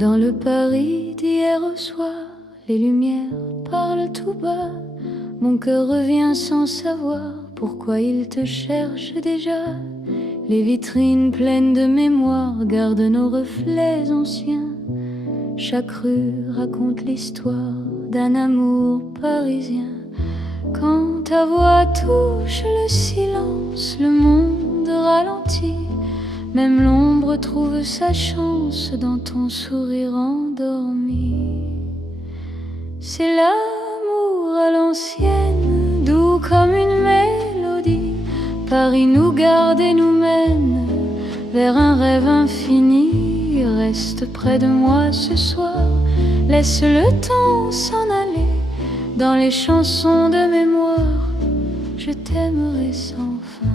Dans le Paris d'hier au soir, les lumières parlent tout bas. Mon cœur revient sans savoir pourquoi il te cherche déjà. Les vitrines pleines de mémoire gardent nos reflets anciens. Chaque rue raconte l'histoire d'un amour parisien. Quand ta voix touche le silence, le monde ralentit. Même l'ombre trouve sa chance dans ton sourire endormi. C'est l'amour à l'ancienne, doux comme une mélodie. Paris nous garde et nous mène vers un rêve infini. Reste près de moi ce soir, laisse le temps s'en aller. Dans les chansons de mémoire, je t'aimerai sans fin.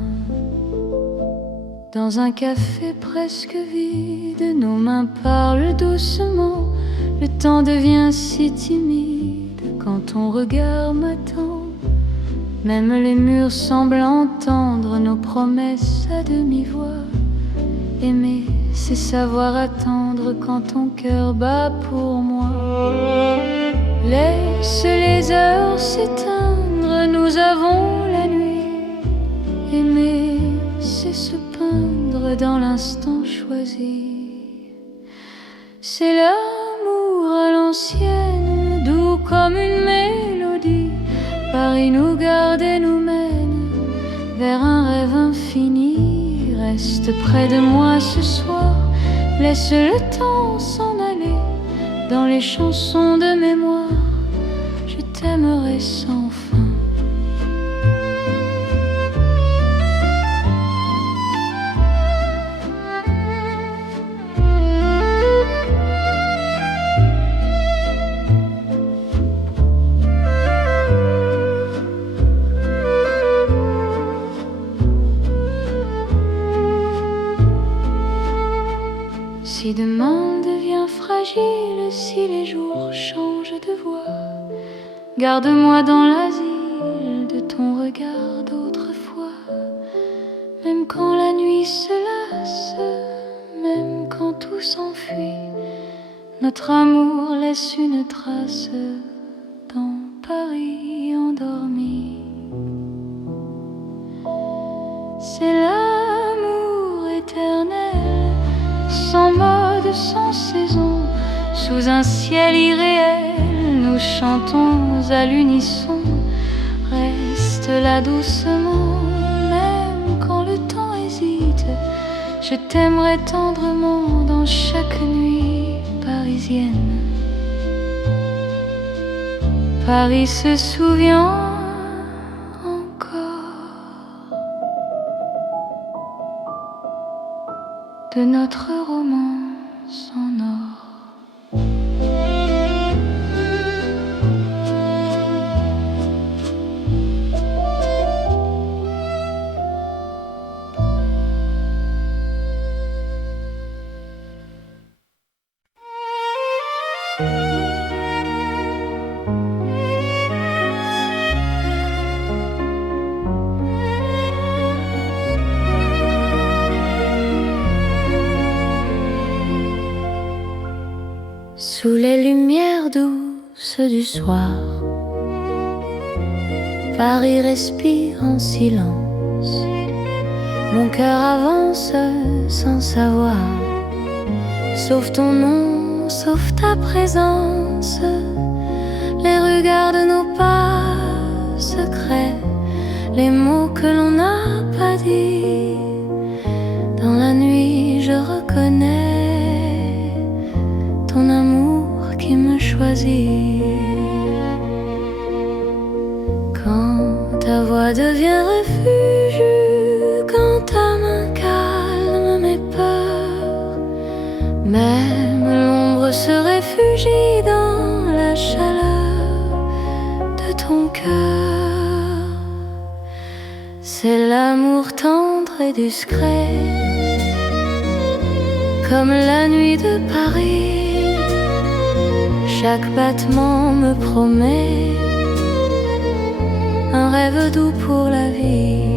Dans un café presque vide, nos mains parlent doucement. Le temps devient si timide quand ton regard m'attend. Même les murs semblent entendre nos promesses à demi-voix. Aimer, c'est savoir attendre quand ton cœur bat pour moi. Laisse les heures s'éteindre, nous avons la nuit. Aimer, c'est se peindre dans l'instant choisi. C'est l'amour à l'ancienne, doux comme une mélodie. Paris nous garde et nous mène vers un rêve infini. Reste près de moi ce soir, laisse le temps s'en aller. Dans les chansons de mémoire, je t'aimerai sans fin. Si demain devient fragile, si les jours changent de voix, garde-moi dans l'asile de ton regard d'autrefois. Même quand la nuit se lasse, même quand tout s'enfuit, notre amour laisse une trace dans Paris endormi. C'est l'amour éternel, sans mode, sans saison, sous un ciel irréel, nous chantons à l'unisson. Reste là doucement, même quand le temps hésite. Je t'aimerai tendrement dans chaque nuit parisienne. Paris se souvient de notre romance en or. Sous les lumières douces du soir, Paris respire en silence. Mon cœur avance sans savoir, sauf ton nom, sauf ta présence. Les regards de nos pas secrets, les mots que l'on n'a pas dit. Dans la nuit je reconnais ton amour qui me choisit. Quand ta voix devient refuge, quand ta main calme mes peurs, même l'ombre se réfugie dans la chaleur de ton cœur. C'est l'amour tendre et discret, comme la nuit de Paris. Chaque battement me promet un rêve doux pour la vie.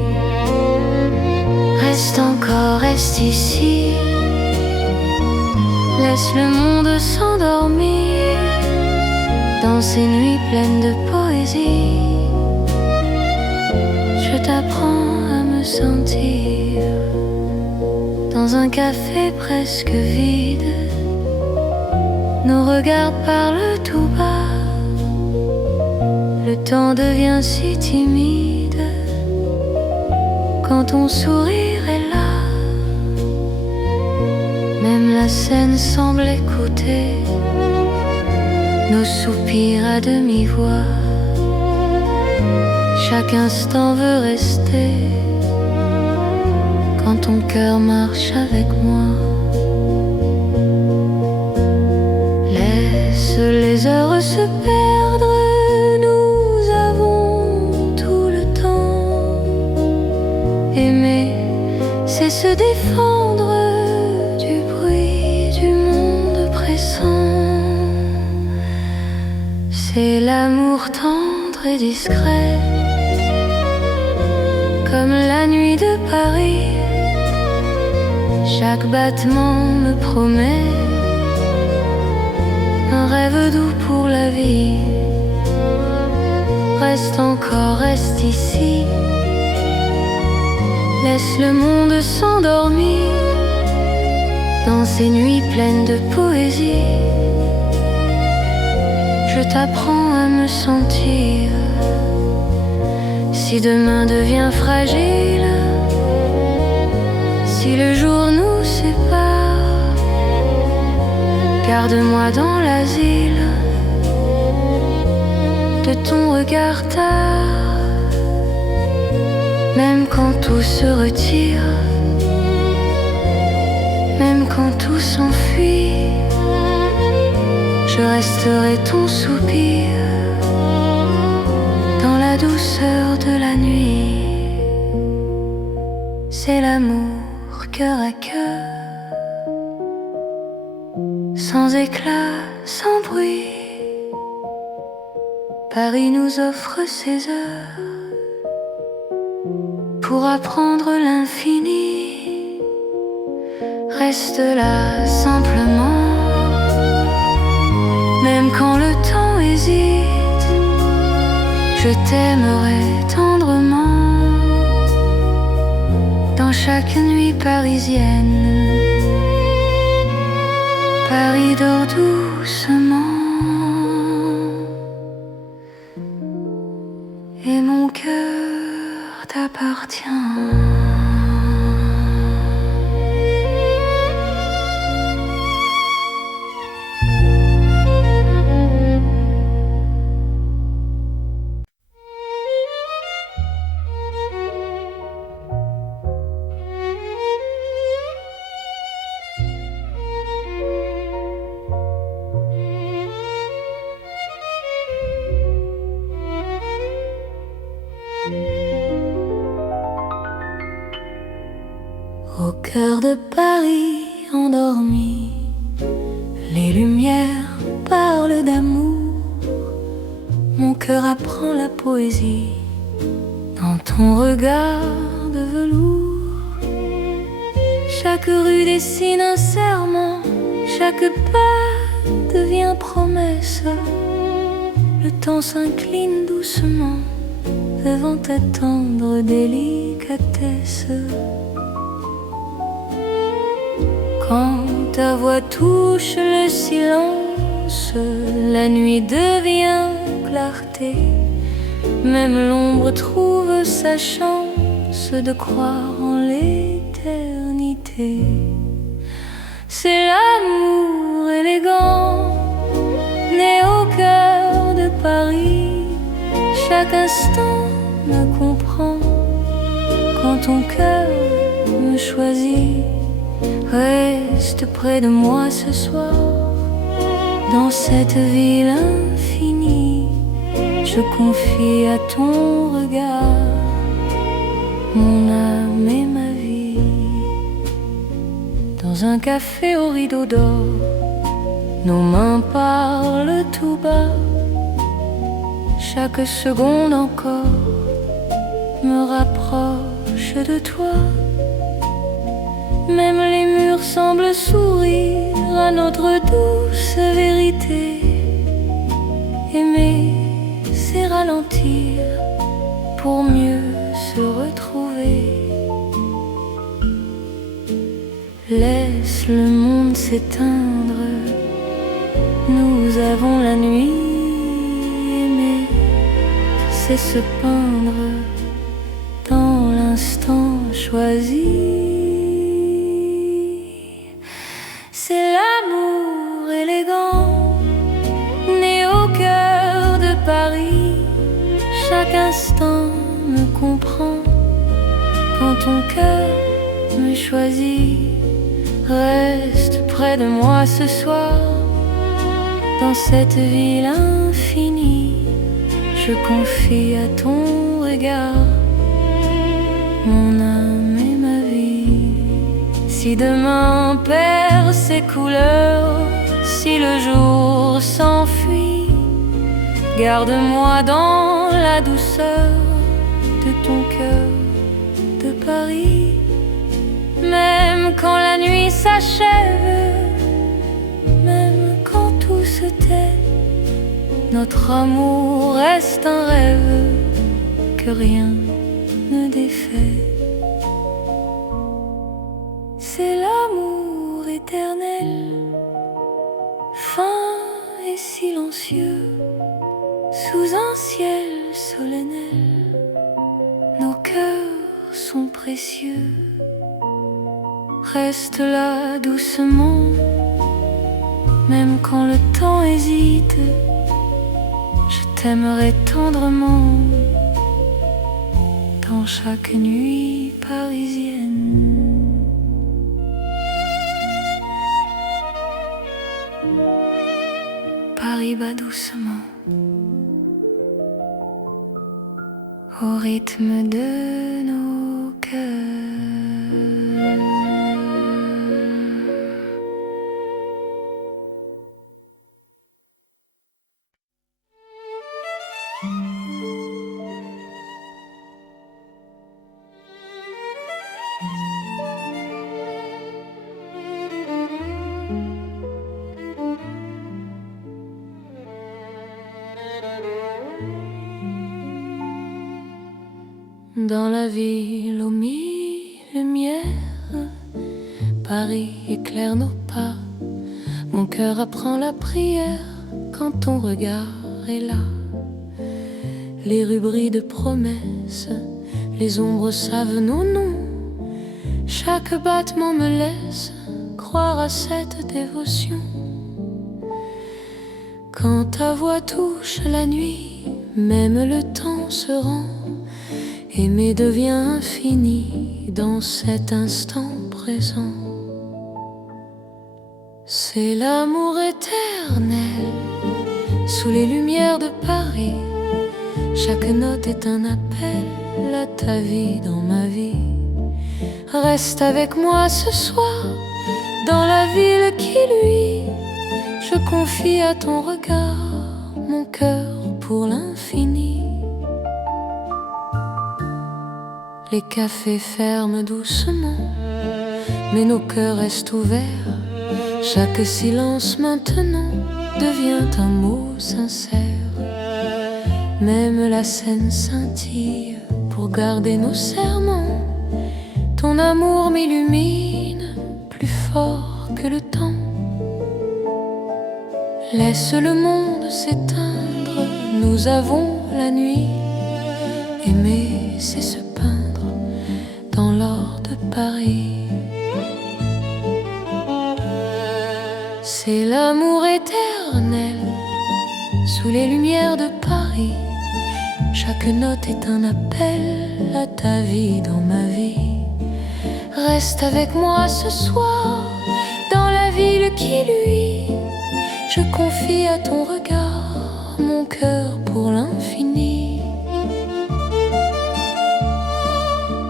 Reste encore, reste ici, Laisse le monde s'endormir dans ces nuits pleines de poésie. Je t'apprends à me sentir dans un café presque vide. Nos regards parlent tout bas. Le temps devient si timide quand ton sourire est là. Même la scène semble écouter nos soupirs à demi-voix. Chaque instant veut rester quand ton cœur marche avec moi. Laisse les heures se perdre, nous avons tout le temps. Aimer, c'est se défendre du bruit du monde pressant. C'est l'amour tendre et discret, comme la nuit de Paris. Chaque battement me promet un rêve doux pour la vie. Reste encore, reste ici. Laisse le monde s'endormir dans ces nuits pleines de poésie. Je t'apprends à me sentir. Si demain devient fragile, si le jour nous sépare, garde-moi dans l'asile de ton regard tard. Même quand tout se retire, même quand tout s'enfuit, je resterai ton soupir dans la douceur de la nuit. C'est l'amour cœur à cœur, sans éclat, sans bruit. Paris nous offre ses heures pour apprendre l'infini. Reste là simplement, même quand le temps hésite. Je t'aimerai tendrement dans chaque nuit parisienne. Paris dort doucement et mon cœur t'appartient. Au cœur de Paris endormi, les lumières parlent d'amour. Mon cœur apprend la poésie dans ton regard de velours. Chaque rue dessine un serment, chaque pas devient promesse. Le temps s'incline doucement devant ta tendre délicatesse. Quand ta voix touche le silence, la nuit devient clarté. Même l'ombre trouve sa chance de croire en l'éternité. C'est l'amour élégant, né au cœur de Paris. Chaque instant me comprend quand ton cœur me choisit. Reste près de moi ce soir, dans cette ville infinie. Je confie à ton regard mon âme et ma vie. Dans un café au rideau d'or, nos mains parlent tout bas. Chaque seconde encore me rapproche de toi. Même les murs semblent sourire à notre douce vérité. Aimer, c'est ralentir pour mieux se retrouver. Laisse le monde s'éteindre, nous avons la nuit. Aimer, c'est se peindre dans l'instant choisi. C'est l'amour élégant, né au cœur de Paris. Chaque instant me comprend quand ton cœur me choisit. Reste près de moi ce soir, dans cette ville infinie. Je confie à ton regard mon âme et ma vie. Si demain perd ses couleurs, si le jour s'enfuit, garde-moi dans la douceur de ton cœur de Paris. Même quand la nuit s'achève, même quand tout se tait, notre amour reste un rêve que rien ne défait. C'est l'amour éternel, fin et silencieux, sous un ciel solennel. Nos cœurs sont précieux. Reste là doucement, même quand le temps hésite. Je t'aimerai tendrement dans chaque nuit parisienne. Paris bat doucement au rythme de nos cœurs. Dans la ville aux mille lumières, Paris éclaire nos pas. Mon cœur apprend la prière quand ton regard est là. Les rues brillent de promesses, les ombres savent nos noms. Chaque battement me laisse croire à cette dévotion. Quand ta voix touche la nuit, même le temps se rend. Aimer devient infini dans cet instant présent. C'est l'amour éternel sous les lumières de Paris. Chaque note est un appel à ta vie dans ma vie. Reste avec moi ce soir dans la ville qui luit. Je confie à ton regard mon cœur pour l'infini. Les cafés ferment doucement, mais nos cœurs restent ouverts. Chaque silence maintenant devient un mot sincère. Même la scène scintille pour garder nos serments. Ton amour m'illumine plus fort que le temps. Laisse le monde s'éteindre, nous avons la nuit. Aimer, c'est se peindre dans l'or de Paris. C'est l'amour éternel sous les lumières de Paris. Chaque note est un appel à ta vie dans ma vie. Reste avec moi ce soir dans la ville qui luit. Je confie à ton regard mon cœur pour l'infini.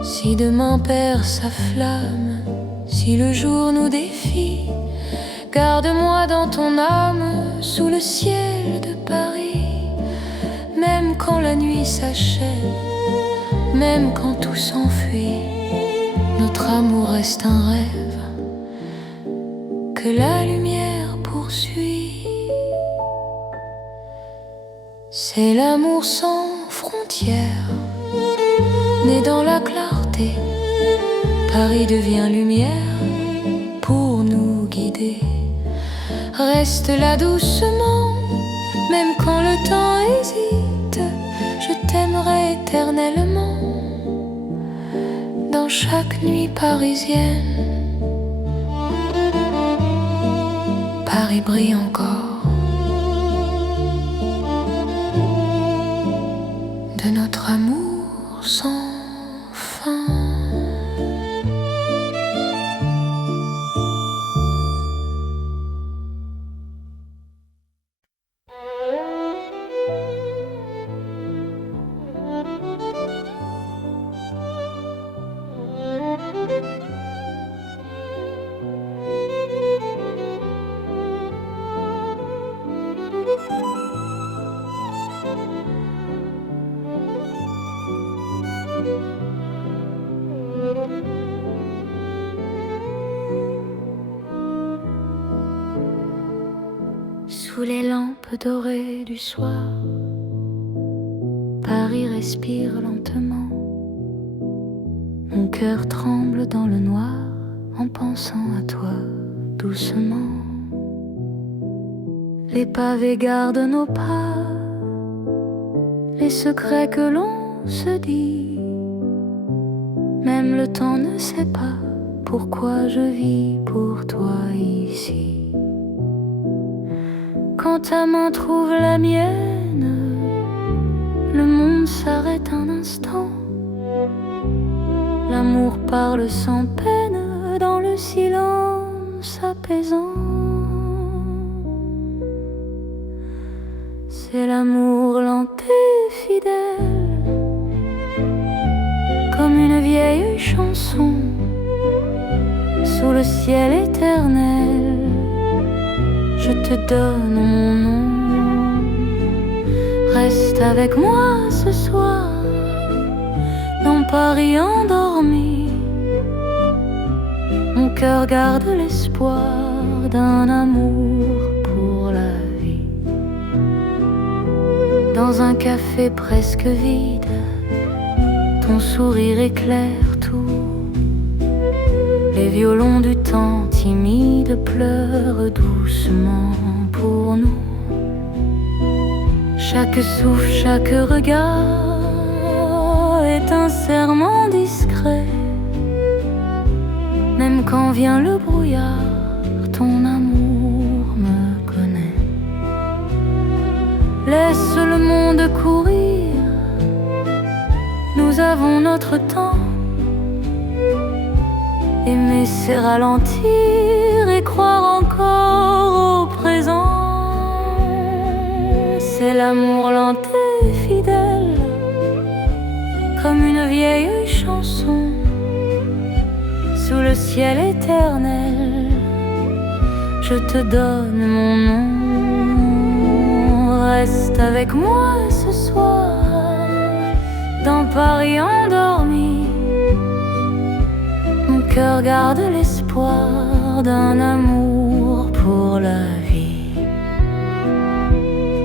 Si demain perd sa flamme, si le jour nous défie, garde-moi dans ton âme sous le ciel de Paris. Même quand la nuit s'achève, même quand tout s'enfuit, notre amour reste un rêve que la lumière poursuit. C'est l'amour sans frontières, né dans la clarté. Paris devient lumière pour nous guider. Reste là doucement, même quand le temps hésite. Je t'aimerai éternellement dans chaque nuit parisienne. Paris brille encore de notre amour sans fin. Sous les lampes dorées du soir, Paris respire lentement. Mon cœur tremble dans le noir en pensant à toi doucement. Les pavés gardent nos pas, les secrets que l'on se dit. Même le temps ne sait pas pourquoi je vis pour toi ici. Quand ta main trouve la mienne, le monde s'arrête un instant. L'amour parle sans peine dans le silence apaisant. C'est l'amour lent et fidèle, comme une vieille chanson sous le ciel éternel. Je te donne mon nom. Reste avec moi ce soir dans Paris endormi. Mon cœur garde l'espoir d'un amour pour la vie. Dans un café presque vide, ton sourire éclaire tout. Les violons du temps timide pleurent doucement pour nous. Chaque souffle, chaque regard est un serment discret. Même quand vient le brouillard, ton amour me connaît. Laisse le monde courir, nous avons notre temps. Aimer c'est ralentir et croire encore au présent. C'est l'amour lent et fidèle, comme une vieille chanson sous le ciel éternel. Je te donne mon nom. Reste avec moi ce soir dans Paris endormi. Mon cœur garde l'espoir d'un amour pour la vie.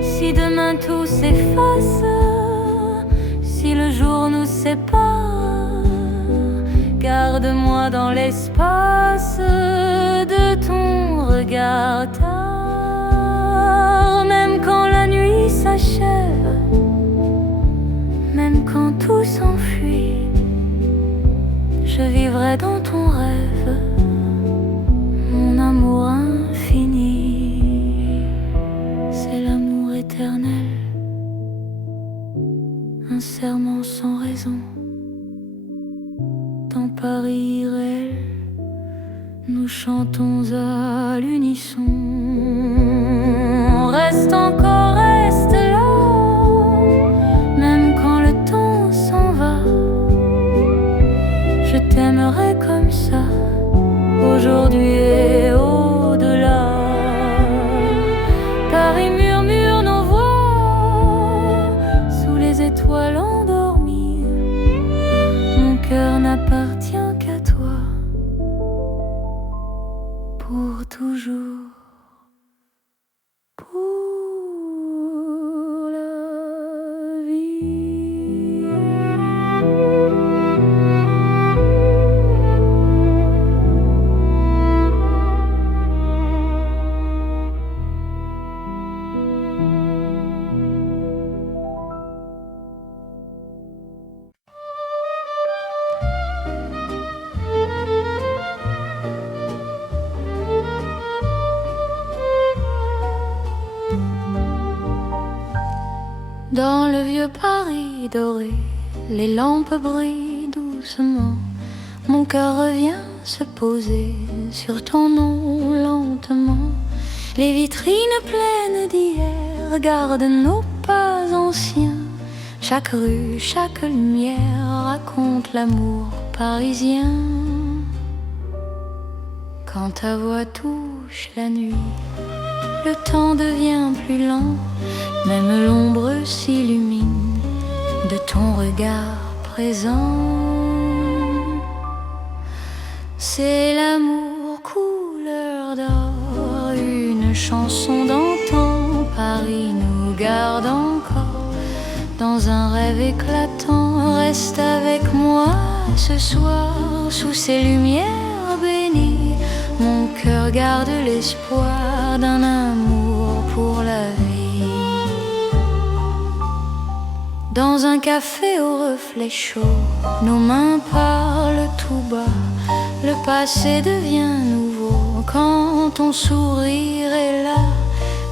Si demain tout s'efface, si le jour nous sépare, garde-moi dans l'espace de ton regard tard. Même quand la nuit s'achève, même quand tout s'enfuit, je vivrai dans ton rêve, mon amour infini. C'est l'amour éternel, un serment sans raison. Dans Paris irréel, nous chantons à l'unisson. Reste encore, reste là, même quand le temps s'en va. Je t'aimerai comme ça, aujourd'hui et au-delà. Paris murmure nos voix sous les étoiles endormies. Mon cœur n'appartient qu'à toi pour toujours. Dans le vieux Paris doré, les lampes brillent doucement. Mon cœur revient se poser sur ton nom lentement. Les vitrines pleines d'hier gardent nos pas anciens. Chaque rue, chaque lumière raconte l'amour parisien. Quand ta voix touche la nuit, le temps devient plus lent. Même l'ombre s'illumine de ton regard présent. C'est l'amour couleur d'or, une chanson d'antan. Paris nous garde encore dans un rêve éclatant. Reste avec moi ce soir sous ces lumières bénies. Mon cœur garde l'espoir d'un amour pour la vie. Dans un café au reflet chaud, nos mains parlent tout bas. Le passé devient nouveau quand ton sourire est là.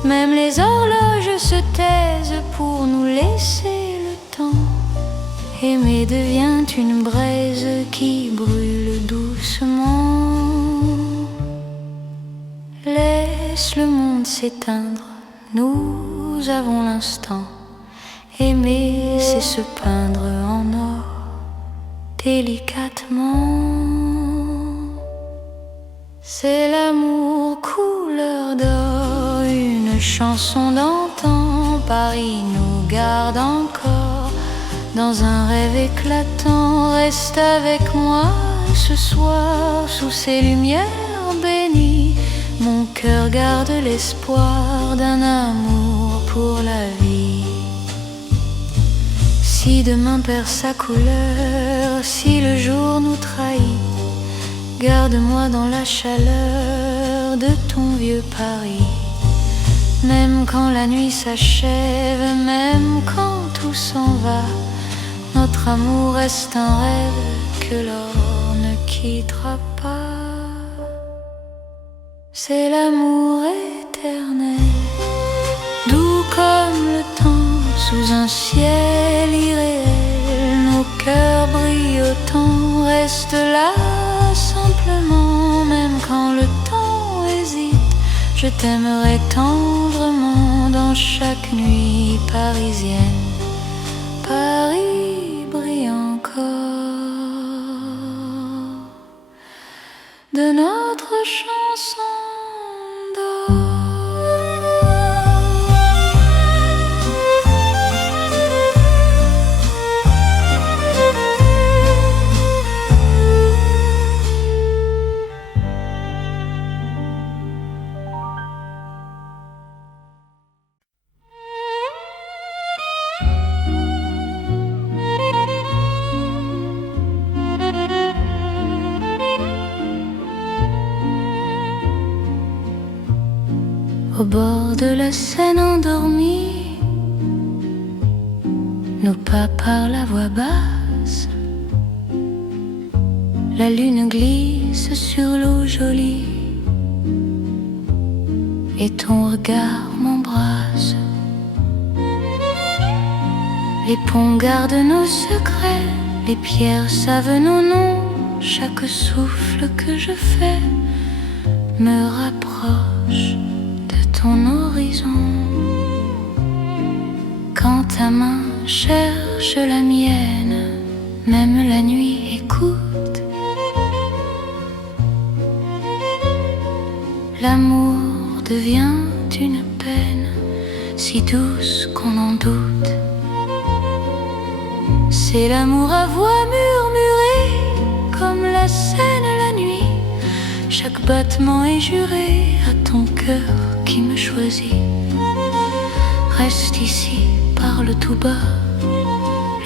Même les horloges se taisent pour nous laisser le temps. Aimer devient une braise qui brûle doucement. Laisse le monde s'éteindre, nous avons l'instant. Aimer, c'est se peindre en or, délicatement. C'est l'amour couleur d'or, une chanson d'antan. Paris nous garde encore dans un rêve éclatant. Reste avec moi ce soir sous ces lumières bénies. Mon cœur garde l'espoir d'un amour pour la vie. Si demain perd sa couleur, si le jour nous trahit, garde-moi dans la chaleur de ton vieux Paris. Même quand la nuit s'achève, même quand tout s'en va, notre amour reste un rêve que l'or ne quittera pas. C'est l'amour éternel, doux comme le temps, sous un ciel irréel. Nos cœurs brillent autant, reste là simplement. Même quand le temps hésite, je t'aimerai tendrement. Dans chaque nuit parisienne, Paris brille encore de notre chanson d'or. Au bord de la Seine endormie, nos pas parlent à voix basse. La lune glisse sur l'eau jolie et ton regard m'embrasse. Les ponts gardent nos secrets, les pierres savent nos noms. Chaque souffle que je fais me rapproche ton horizon. Quand ta main cherche la mienne, même la nuit écoute. L'amour devient une peine si douce qu'on en doute. C'est l'amour à voix murmurée comme la Seine la nuit. Chaque battement est juré à ton cœur qui me choisit. Reste ici, parle tout bas,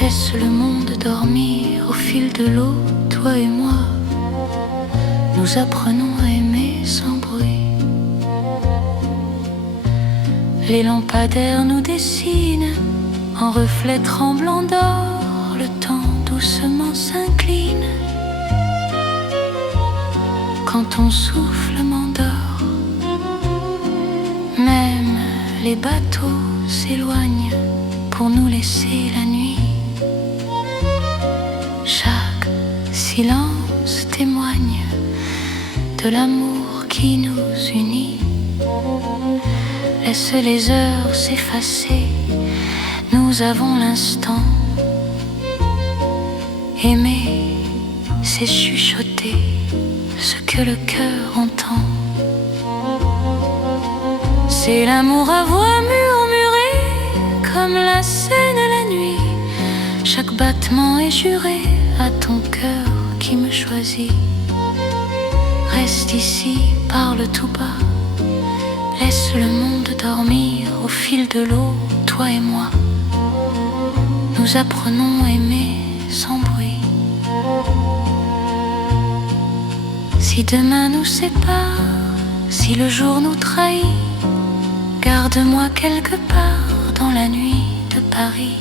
laisse le monde dormir. Au fil de l'eau, toi et moi, nous apprenons à aimer sans bruit. Les lampadaires nous dessinent en reflets tremblants d'or. Le temps doucement s'incline quand ton souffle m'endort. Même les bateaux s'éloignent, pour nous laisser la nuit. Chaque silence témoigne de l'amour qui nous unit. Laisse les heures s'effacer, nous avons l'instant. Aimer, c'est chuchoter ce que le cœur entend. C'est l'amour à voix murmurée, comme la Seine la nuit. Chaque battement est juré à ton cœur qui me choisit. Reste ici, parle tout bas, laisse le monde dormir au fil de l'eau, toi et moi. Nous apprenons à aimer sans bruit. Si demain nous sépare, si le jour nous trahit, garde-moi quelque part dans la nuit de Paris.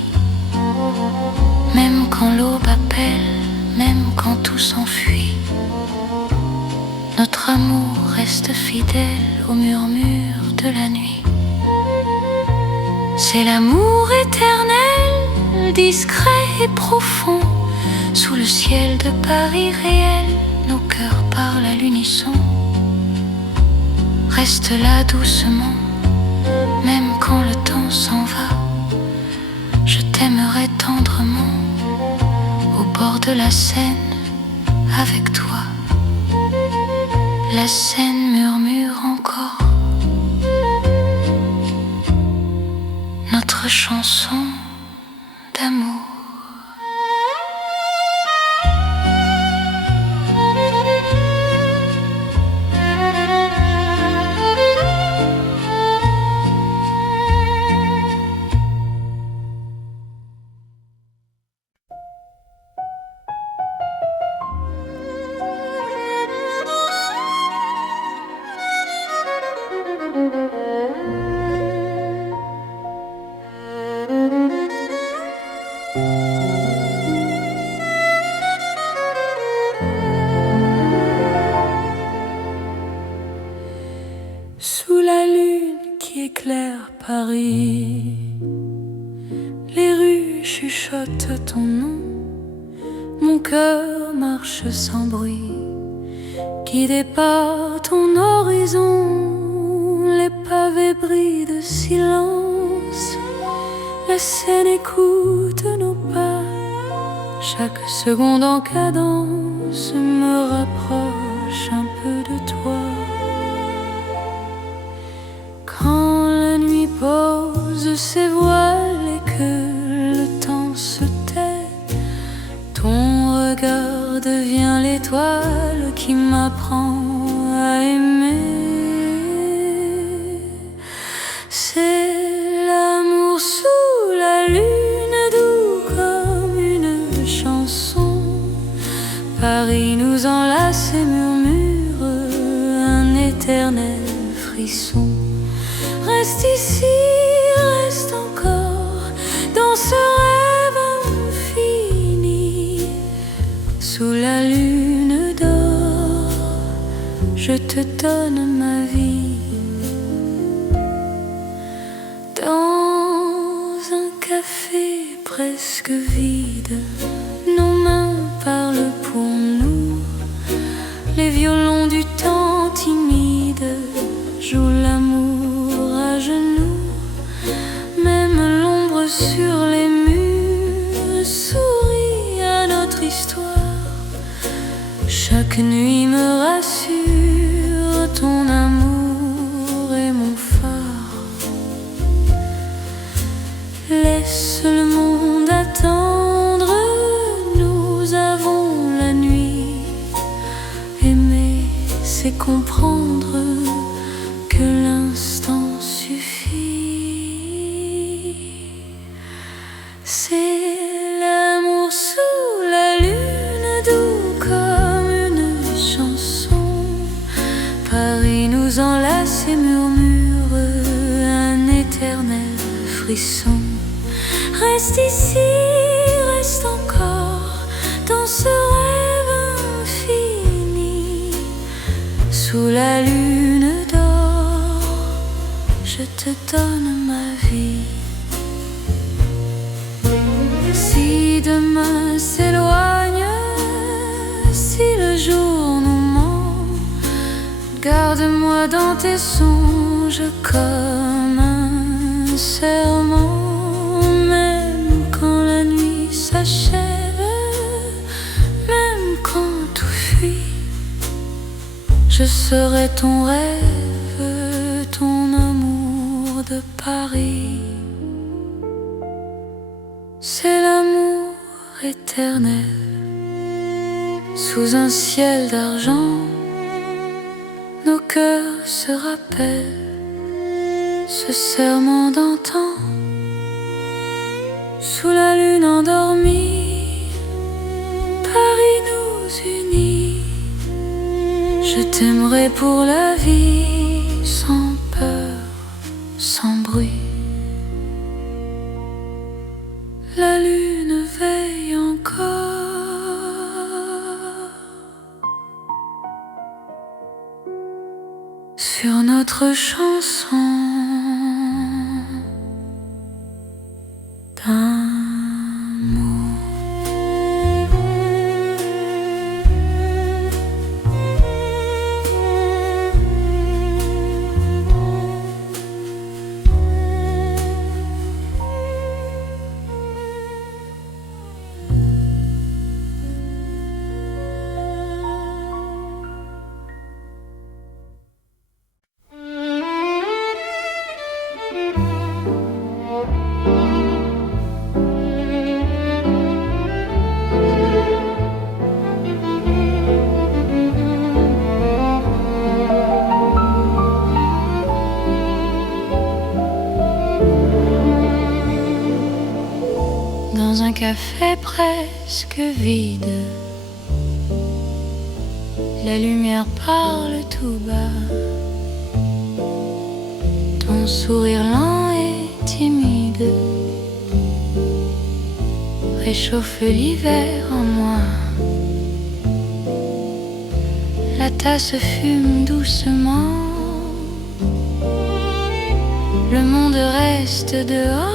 Même quand l'aube appelle, même quand tout s'enfuit, notre amour reste fidèle au murmure de la nuit. C'est l'amour éternel, discret et profond. Sous le ciel de Paris réel, nos cœurs parlent à l'unisson. Reste là doucement, même quand le temps s'en va. Je t'aimerai tendrement au bord de la Seine avec toi. La Seine murmure encore notre chanson d'amour. Sous la lune qui éclaire Paris, les rues chuchotent ton nom. Mon cœur marche sans bruit, guidé par ton horizon. Les pavés brillent de silence, la Seine écoute nos pas. Chaque seconde en cadence me rapproche un peu de toi. Quand la nuit pose ses voiles et que le temps se tait, ton regard devient l'étoile qui m'apprend à aimer. C'est l'amour sous la lune, doux comme une chanson. Paris nous enlace et murmure un éternel frisson. Reste ici, reste encore dans ce rêve infini. Sous la lune d'or, je te donne ma vie. Dans un café presque vide, nos mains parlent pour nous. Les violons du temps timide jouent l'amour à genoux. Même l'ombre sur les murs sourit à notre histoire. Chaque nuit me rassure, ton amour est mon phare. Laisse le monde attendre, nous avons la nuit. Aimer, c'est comprendre que l'instant suffit. C'est l'amour sous la lune, doux comme une chanson. Paris nous enlace et murmure un éternel frisson. Reste ici, reste encore dans ce rêve infini. Sous la lune d'or, je te donne ma vie. chemin s'éloigne, si le jour nous ment, garde-moi dans tes songes comme un serment. Même quand la nuit s'achève, même quand tout fuit, je serai ton rêve, ton amour de Paris. C'est l'amour éternel, sous un ciel d'argent, nos cœurs se rappellent ce serment d'antan. Sous la lune endormie, Paris nous unit. Je t'aimerai pour la vie, sans peur, sans bruit. La lune veille encore sur notre chanson d'amour. Dans un café presque vide, la lumière parle tout bas. Ton sourire lent et timide réchauffe l'hiver en moi. La tasse fume doucement, le monde reste dehors.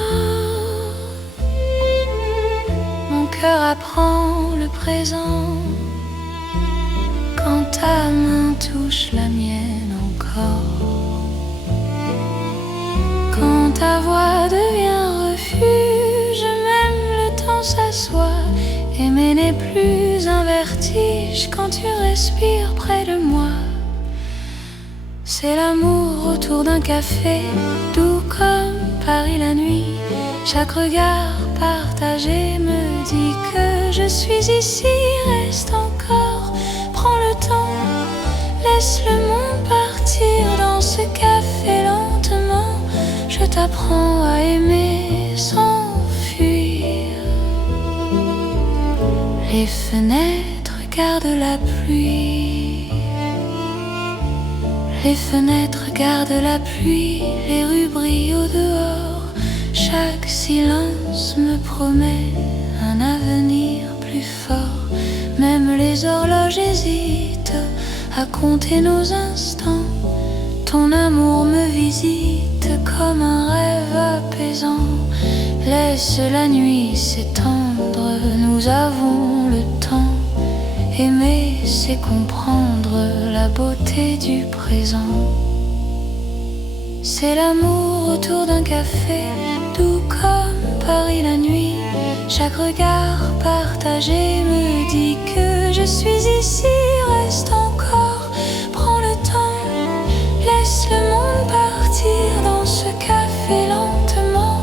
Mon cœur apprend le présent quand ta main touche la mienne encore. Quand ta voix devient refuge, même le temps s'assoit. Aimer n'est plus un vertige quand tu respires près de moi. C'est l'amour autour d'un café, doux comme Paris la nuit. Chaque regard partagé me dit que je suis ici, reste encore. Prends le temps, laisse le monde partir dans ce café lentement. Je t'apprends à aimer sans fuir. Les fenêtres gardent la pluie. Les fenêtres gardent la pluie, les rues brillent au dehors. Chaque silence me promet un avenir plus fort. Même les horloges hésitent à compter nos instants. Ton amour me visite comme un rêve apaisant. Laisse la nuit s'étendre, nous avons le temps. Aimer, c'est comprendre la beauté du présent. C'est l'amour autour d'un café, doux comme Paris la nuit. Chaque regard partagé me dit que je suis ici, reste encore. Prends le temps, laisse le monde partir dans ce café lentement.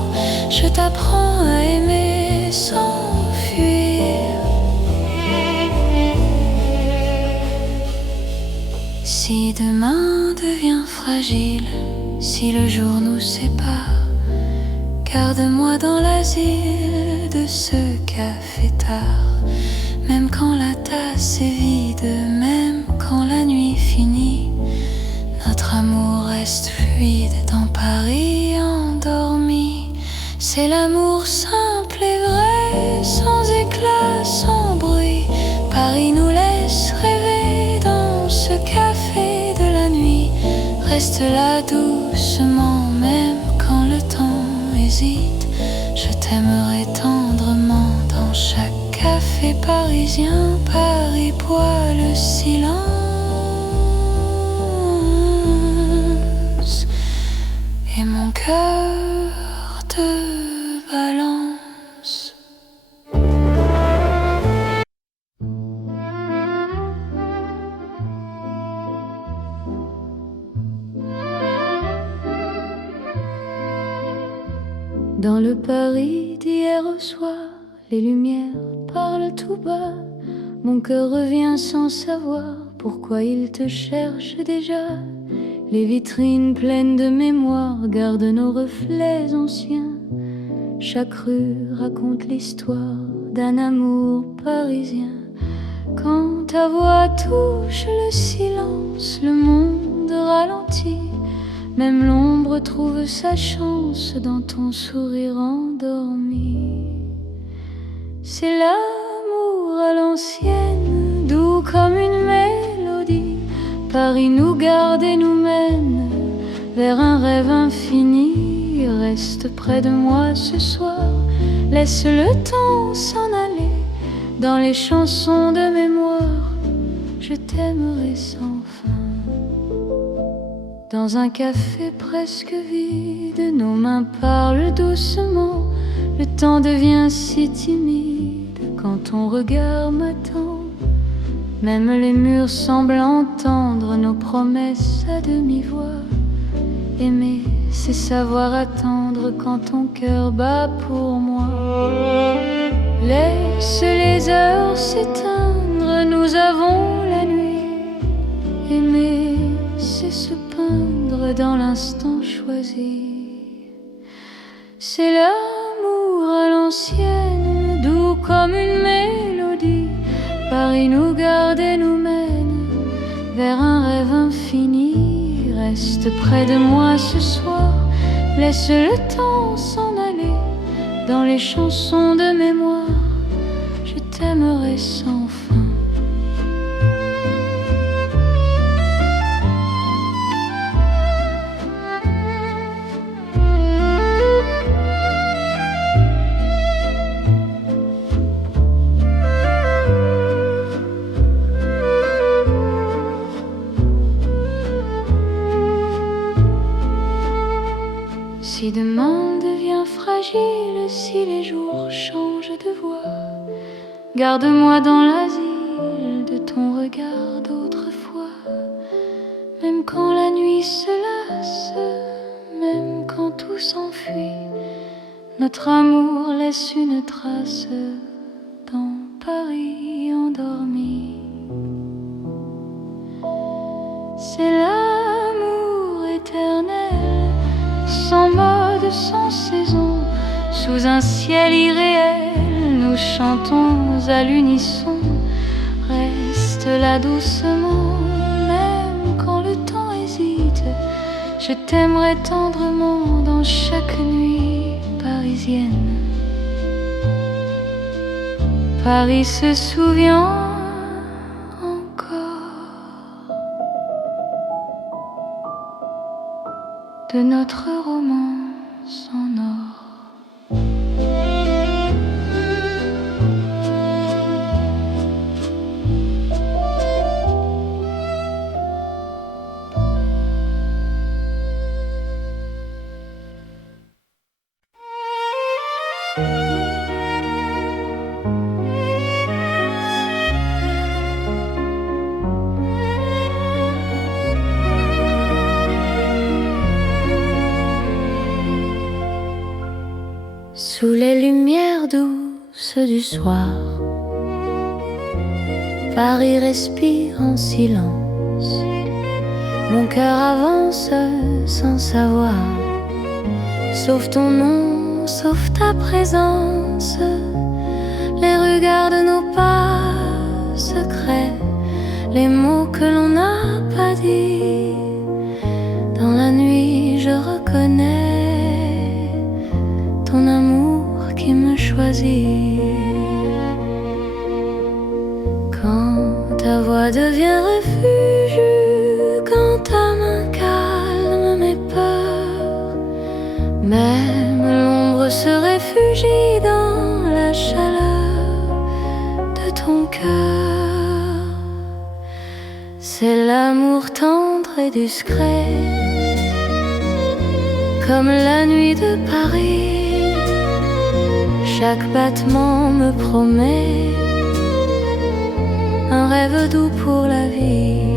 Je t'apprends à aimer sans fuir. Si demain devient fragile, si le jour nous sépare, garde-moi dans l'asile de ce café tard. Même quand la tasse est vide, même quand la nuit finit, notre amour reste fluide dans Paris endormi. C'est l'amour simple et vrai, sans éclat, sans bruit. Paris nous laisse rêver dans ce café de la nuit. Reste là doucement, même quand le temps hésite. Je t'aimerai tendrement dans chaque café parisien, Paris boit le silence et mon cœur te balance. Dans le Paris d'hier au soir, les lumières parlent tout bas. Mon cœur revient sans savoir pourquoi il te cherche déjà. Les vitrines pleines de mémoire gardent nos reflets anciens. Chaque rue raconte l'histoire d'un amour parisien. Quand ta voix touche le silence, le monde ralentit. Même l'ombre trouve sa chance dans ton sourire endormi. C'est l'amour à l'ancienne, doux comme une mélodie. Paris nous garde et nous mène vers un rêve infini. Reste près de moi ce soir, laisse le temps s'en aller. Dans les chansons de mémoire, je t'aimerai sans fin. Dans un café presque vide, nos mains parlent doucement. Le temps devient si timide quand ton regard m'attend. Même les murs semblent entendre nos promesses à demi-voix. Aimer, c'est savoir attendre quand ton cœur bat pour moi. Laisse les heures s'éteindre, nous avons la nuit. Aimer, c'est se peindre dans l'instant choisi. C'est l'amour à l'ancienne, doux comme une mélodie. Paris nous garde et nous mène vers un rêve infini. Reste près de moi ce soir, laisse le temps s'en aller. Dans les chansons de mémoire, je t'aimerai sans fin. Si demain devient fragile, si les jours changent de voix, garde-moi dans l'asile de ton regard d'autrefois. Même quand la nuit se lasse, même quand tout s'enfuit, notre amour laisse une trace dans Paris endormi. C'est l'amour éternel, sans mode, sans saison, sous un ciel irréel, nous chantons à l'unisson. Reste là doucement, même quand le temps hésite. Je t'aimerai tendrement dans chaque nuit parisienne. Paris se souvient encore de notre romance en or. Sous les lumières douces du soir, Paris respire en silence. Mon cœur avance sans savoir, sauf ton nom, sauf ta présence. Les regards de nos pas secrets, les mots que l'on n'a pas dit. Dans la nuit je reconnais ton amour qui me choisit. Quand ta voix devient refuge, quand ta main calme mes peurs, même l'ombre se réfugie dans la chaleur. de ton cœur. C'est l'amour tendre et discret, comme la nuit de Paris. Chaque battement me promet un rêve doux pour la vie.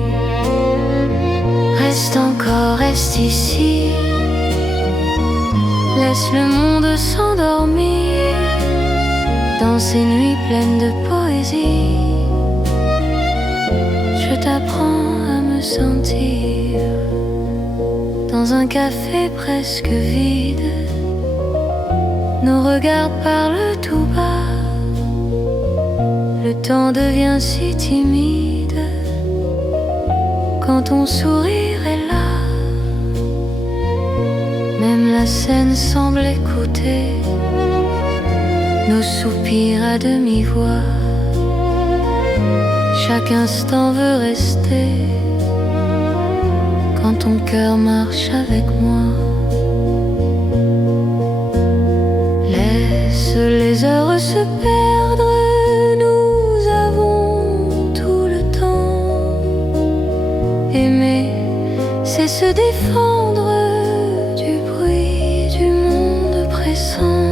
Reste encore, reste ici, laisse le monde s'endormir dans ces nuits pleines de poésie. Je t'apprends à me sentir dans un café presque vide. Nos regards parlent tout bas, le temps devient si timide quand ton sourire est là. Même la scène semble écouter nos soupirs à demi-voix. Chaque instant veut rester quand ton cœur marche avec moi. Laisse les heures se perdre, nous avons tout le temps. Aimer, c'est se défendre du bruit du monde pressant.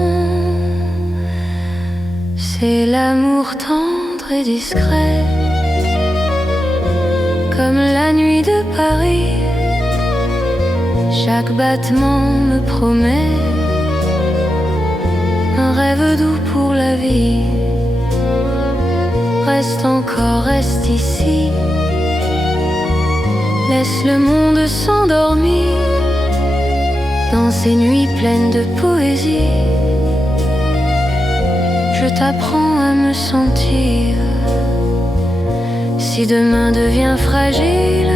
C'est l'amour tendre et discret, comme la nuit de Paris. Chaque battement me promet un rêve doux pour la vie. Reste encore, reste ici, laisse le monde s'endormir dans ces nuits pleines de poésie. Je t'apprends à me sentir. Si demain devient fragile,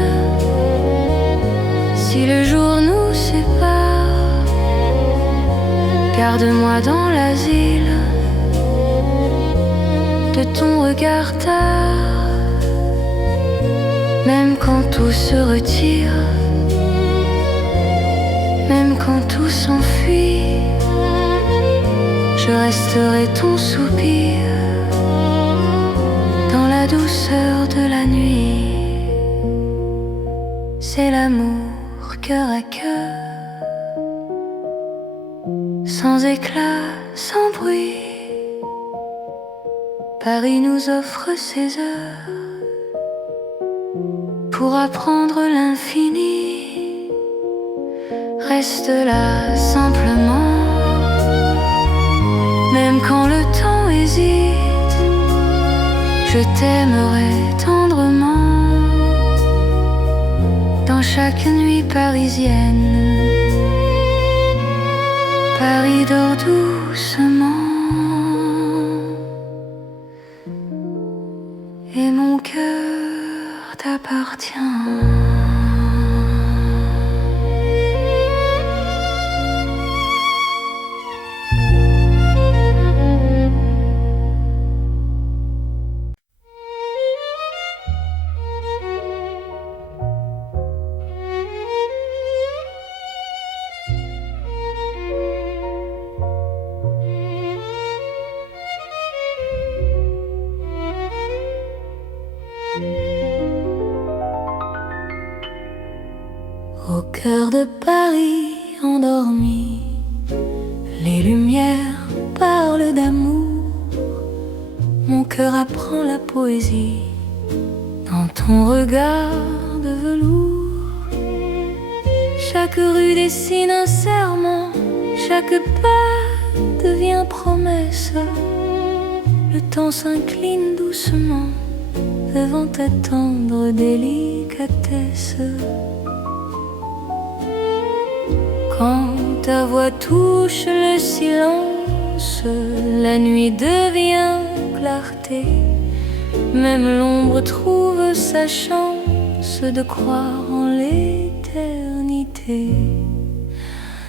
si le jour nous sépare, garde-moi dans l'asile de ton regard tard. Même quand tout se retire, même quand tout s'enfuit, je resterai ton soupir dans la douceur de la nuit. C'est l'amour cœur à cœur, sans éclat, sans bruit. Paris nous offre ses heures pour apprendre l'infini. Reste là simplement, même quand le temps hésite, je t'aimerai tendrement. Dans chaque nuit parisienne, Paris dort doucement et mon cœur t'appartient. Au cœur de Paris endormi, les lumières parlent d'amour. Mon cœur apprend la poésie dans ton regard de velours. Chaque rue dessine un serment, chaque pas devient promesse. Le temps s'incline doucement devant ta tendre délicatesse. Quand ta voix touche le silence, la nuit devient clarté. Même l'ombre trouve sa chance de croire en l'éternité.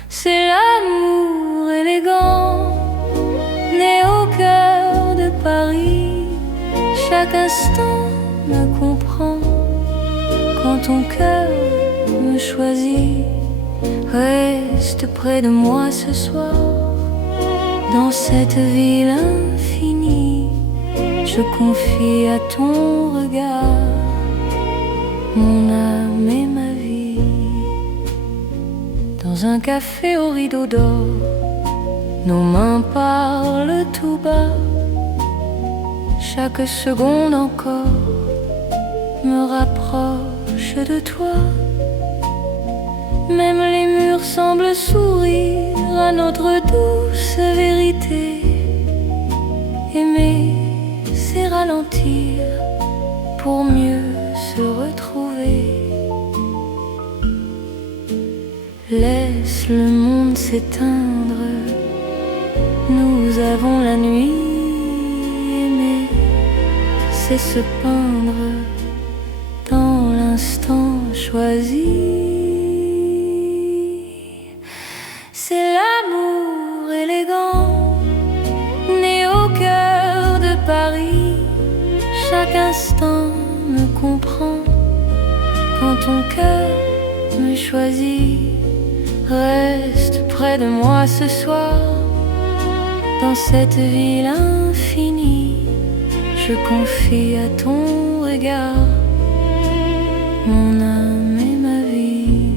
C'est l'amour élégant, né au cœur de Paris. Chaque instant me comprend quand ton cœur me choisit. Reste près de moi ce soir, dans cette ville infinie. je confie à ton regard mon âme et ma vie. Dans un café au rideau d'or, nos mains parlent tout bas. Chaque seconde encore me rapproche de toi. Même les murs semblent sourire à notre douce vérité. Aimer, c'est ralentir pour mieux se retrouver. Laisse le monde s'éteindre, nous avons la nuit. Aimer, c'est se peindre dans l'instant choisi. C'est l'amour élégant, né au cœur de Paris. Chaque instant me comprend quand ton cœur me choisit. Reste près de moi ce soir, dans cette ville infinie. Je confie à ton regard mon âme et ma vie.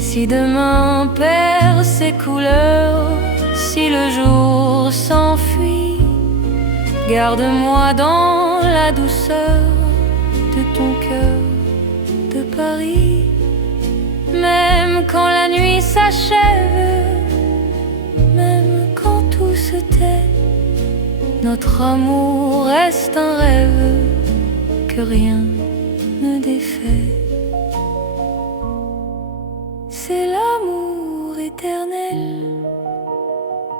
Si demain perd ses couleurs, si le jour s'enfuit, garde-moi dans la douceur de ton cœur de Paris. Même quand la nuit s'achève, même quand tout se tait, notre amour reste un rêve que rien ne défait. C'est l'amour éternel,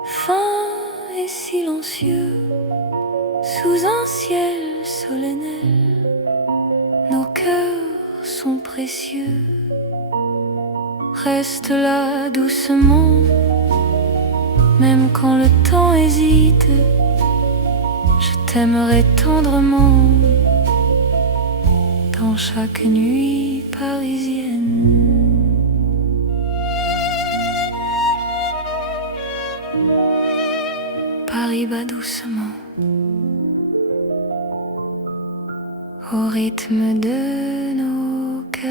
fin et silencieux, sous un ciel solennel. Nos cœurs sont précieux. Reste là doucement, même quand le temps hésite. Je t'aimerai tendrement dans chaque nuit parisienne. Paris bat doucement au rythme de nos cœurs.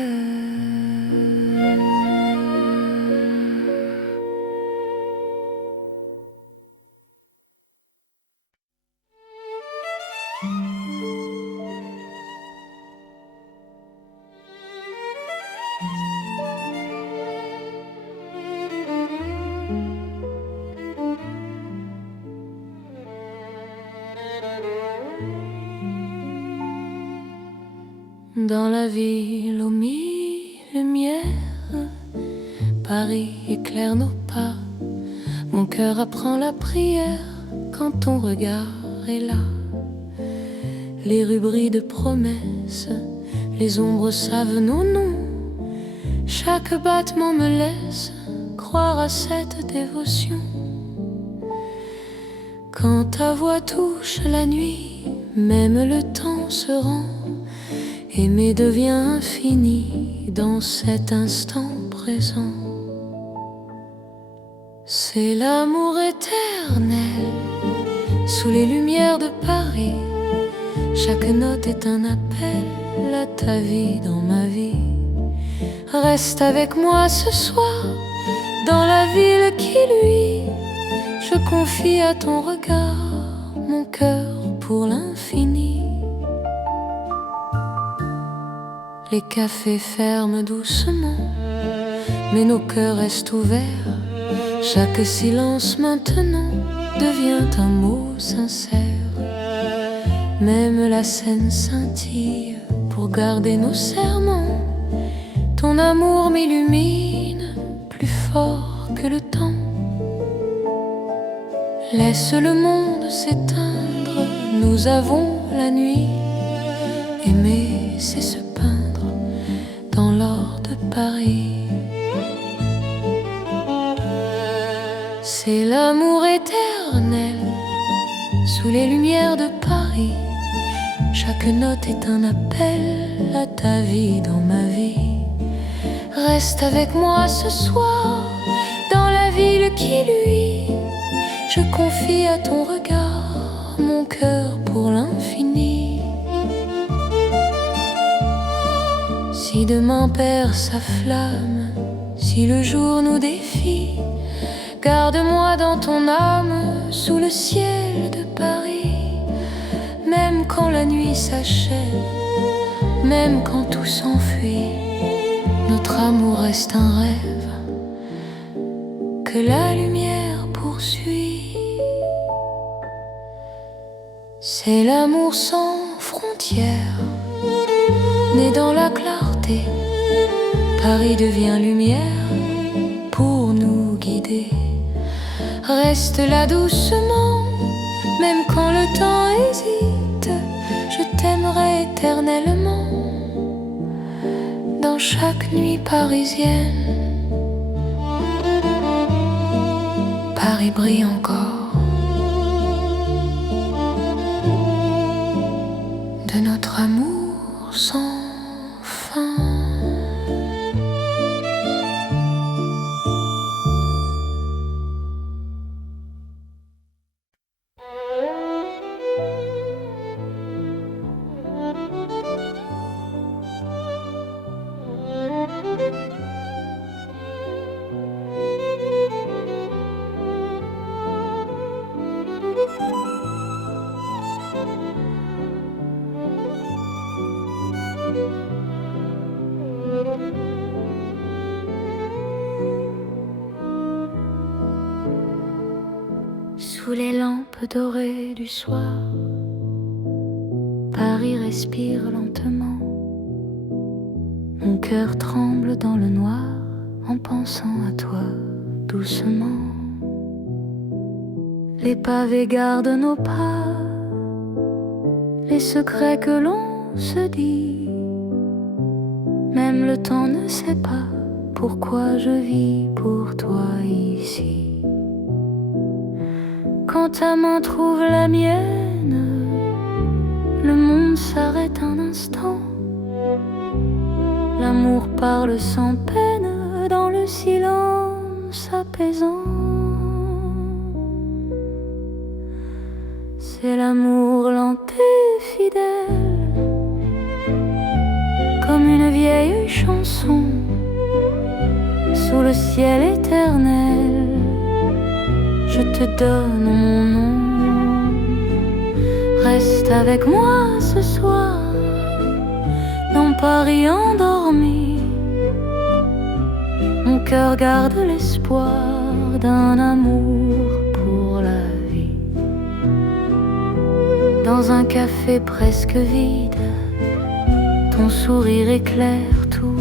Dans la ville aux mille lumières, Paris éclaire nos pas. Mon cœur apprend la prière quand ton regard est là. Les rues brillent de promesses, les ombres savent nos noms. Chaque battement me laisse croire à cette dévotion. Quand ta voix touche la nuit, même le temps se rend. Aimer devient infini dans cet instant présent. C'est l'amour éternel sous les lumières de Paris. Chaque note est un appel à ta vie dans ma vie. Reste avec moi ce soir dans la ville qui luit. Je confie à ton regard mon cœur pour l'infini. Les cafés ferment doucement, mais nos cœurs restent ouverts. Chaque silence maintenant devient un mot sincère. Même la scène scintille pour garder nos serments. Ton amour m'illumine plus fort que le temps. Laisse le monde s'éteindre, nous avons la nuit. Aimer, c'est se peindre dans l'or de Paris. C'est l'amour éternel sous les lumières de Paris. Chaque note est un appel à ta vie dans ma vie. Reste avec moi ce soir dans la ville qui luit. Je confie à ton regard mon cœur pour l'infini. Si demain perd sa flamme, si le jour nous défie, garde-moi dans ton âme, sous le ciel de Paris. Même quand la nuit s'achève, même quand tout s'enfuit, notre amour reste un rêve que la lumière poursuit. C'est l'amour sans frontières, né dans la clarté. Paris devient lumière pour nous guider. Reste là doucement, même quand le temps hésite. Je t'aimerai éternellement, dans chaque nuit parisienne. Paris brille encore de notre amour sans fin. Sous les lampes dorées du soir, Paris respire lentement. Mon cœur tremble dans le noir en pensant à toi doucement. Les pavés gardent nos pas, les secrets que l'on se dit. Même le temps ne sait pas pourquoi je vis pour toi ici. Quand ta main trouve la mienne, le monde s'arrête un instant. L'amour parle sans peine dans le silence apaisant. C'est l'amour lent et fidèle, comme une vieille chanson sous le ciel éternel. Je te donne mon nom. Reste avec moi ce soir, dans Paris endormi. Mon cœur garde l'espoir d'un amour pour la vie. Dans un café presque vide, ton sourire éclaire tout.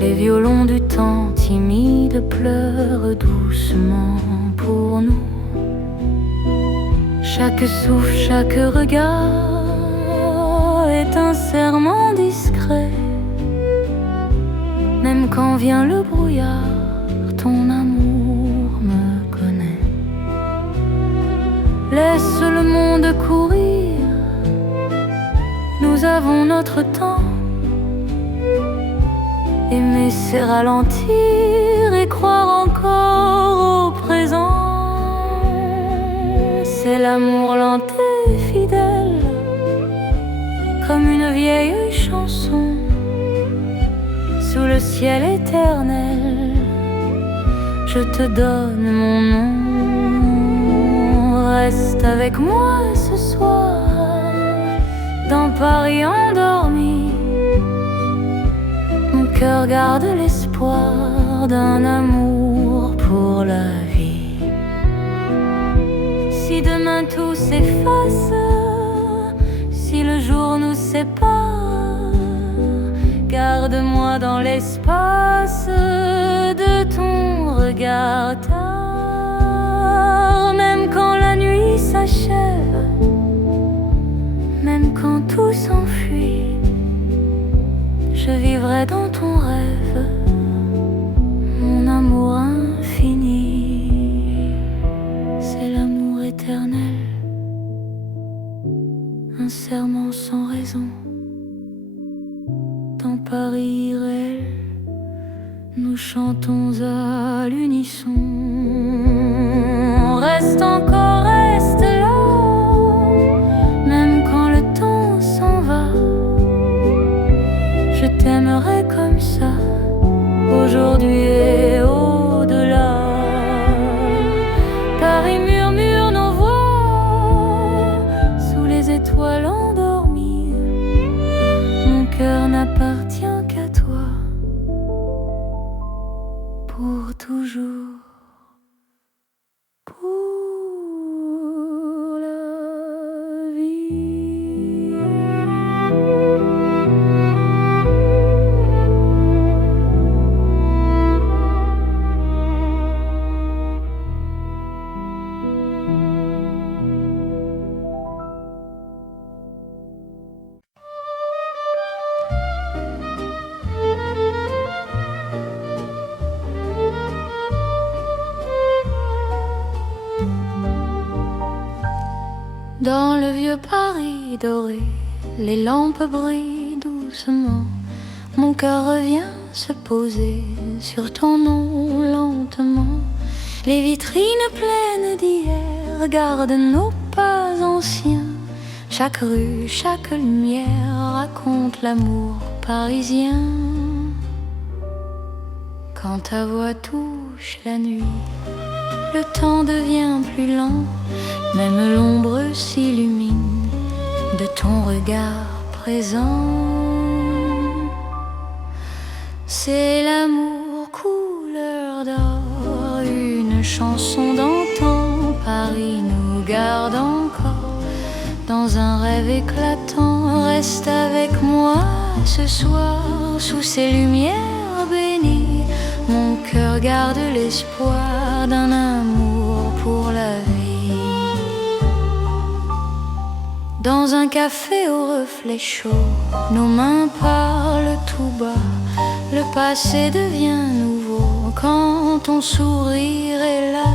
Les violons du temps timide pleurent doucement pour nous. Chaque souffle, chaque regard est un serment discret. Même quand vient le brouillard, ton amour me connaît. Laisse le monde courir, nous avons notre temps. Aimer c'est ralentir et croire encore au présent. C'est l'amour lent et fidèle, comme une vieille chanson sous le ciel éternel. Je te donne mon nom. Reste avec moi ce soir, dans Paris endormi. Mon cœur garde l'espoir d'un amour pour la vie. Si demain tout s'efface, si le jour nous sépare, garde-moi dans l'espace de ton regard tard. Même quand la nuit s'achève, même quand tout s'enfuit, je vivrai dans ton rêve, mon amour infini. C'est l'amour éternel, un serment sans raison. Dans Paris irréel, nous chantons à l'unisson. Reste encore, reste là, même quand le temps s'en va. toi l'endormir. Mon cœur n'appartient qu'à toi pour toujours. Pour la vie. Dans le vieux Paris doré, les lampes brillent doucement. Mon cœur revient se poser sur ton nom lentement. Les vitrines pleines d'hier gardent nos pas anciens. Chaque rue, chaque lumière raconte l'amour parisien. Quand ta voix touche la nuit, le temps devient plus lent. Même l'ombre s'illumine de ton regard présent. C'est l'amour couleur d'or, une chanson d'antan. Paris nous garde encore dans un rêve éclatant. Reste avec moi ce soir sous ces lumières bénies. Mon cœur garde l'espoir d'un amour pour la vie. Dans un café au reflet chaud, nos mains parlent tout bas. Le passé devient nouveau quand ton sourire est là.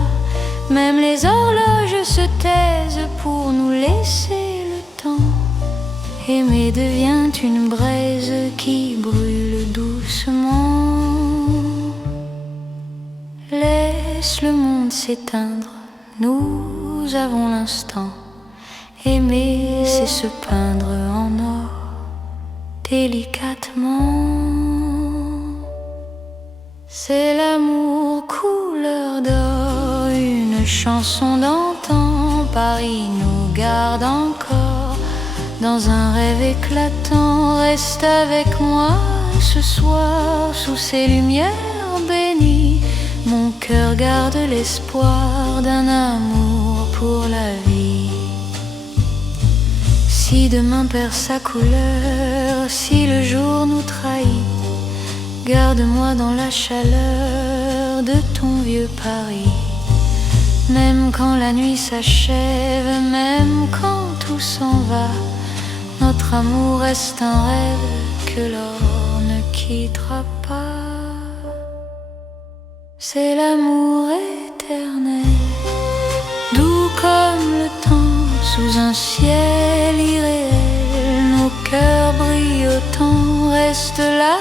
Même les horloges se taisent pour nous laisser le temps. Aimer devient une braise qui brûle doucement. Laisse le monde s'éteindre, nous avons l'instant. Aimer, c'est se peindre en or, délicatement. C'est l'amour couleur d'or, une chanson d'antan. Paris nous garde encore dans un rêve éclatant. Reste avec moi ce soir sous ces lumières bénies. Mon cœur garde l'espoir d'un amour pour la vie. Si demain perd sa couleur, si le jour nous trahit, garde-moi dans la chaleur de ton vieux Paris. Même quand la nuit s'achève, même quand tout s'en va, notre amour reste un rêve que l'or ne quittera pas. C'est l'amour éternel, doux comme le temps, sous un ciel irréel. Nos cœurs brillent autant, reste là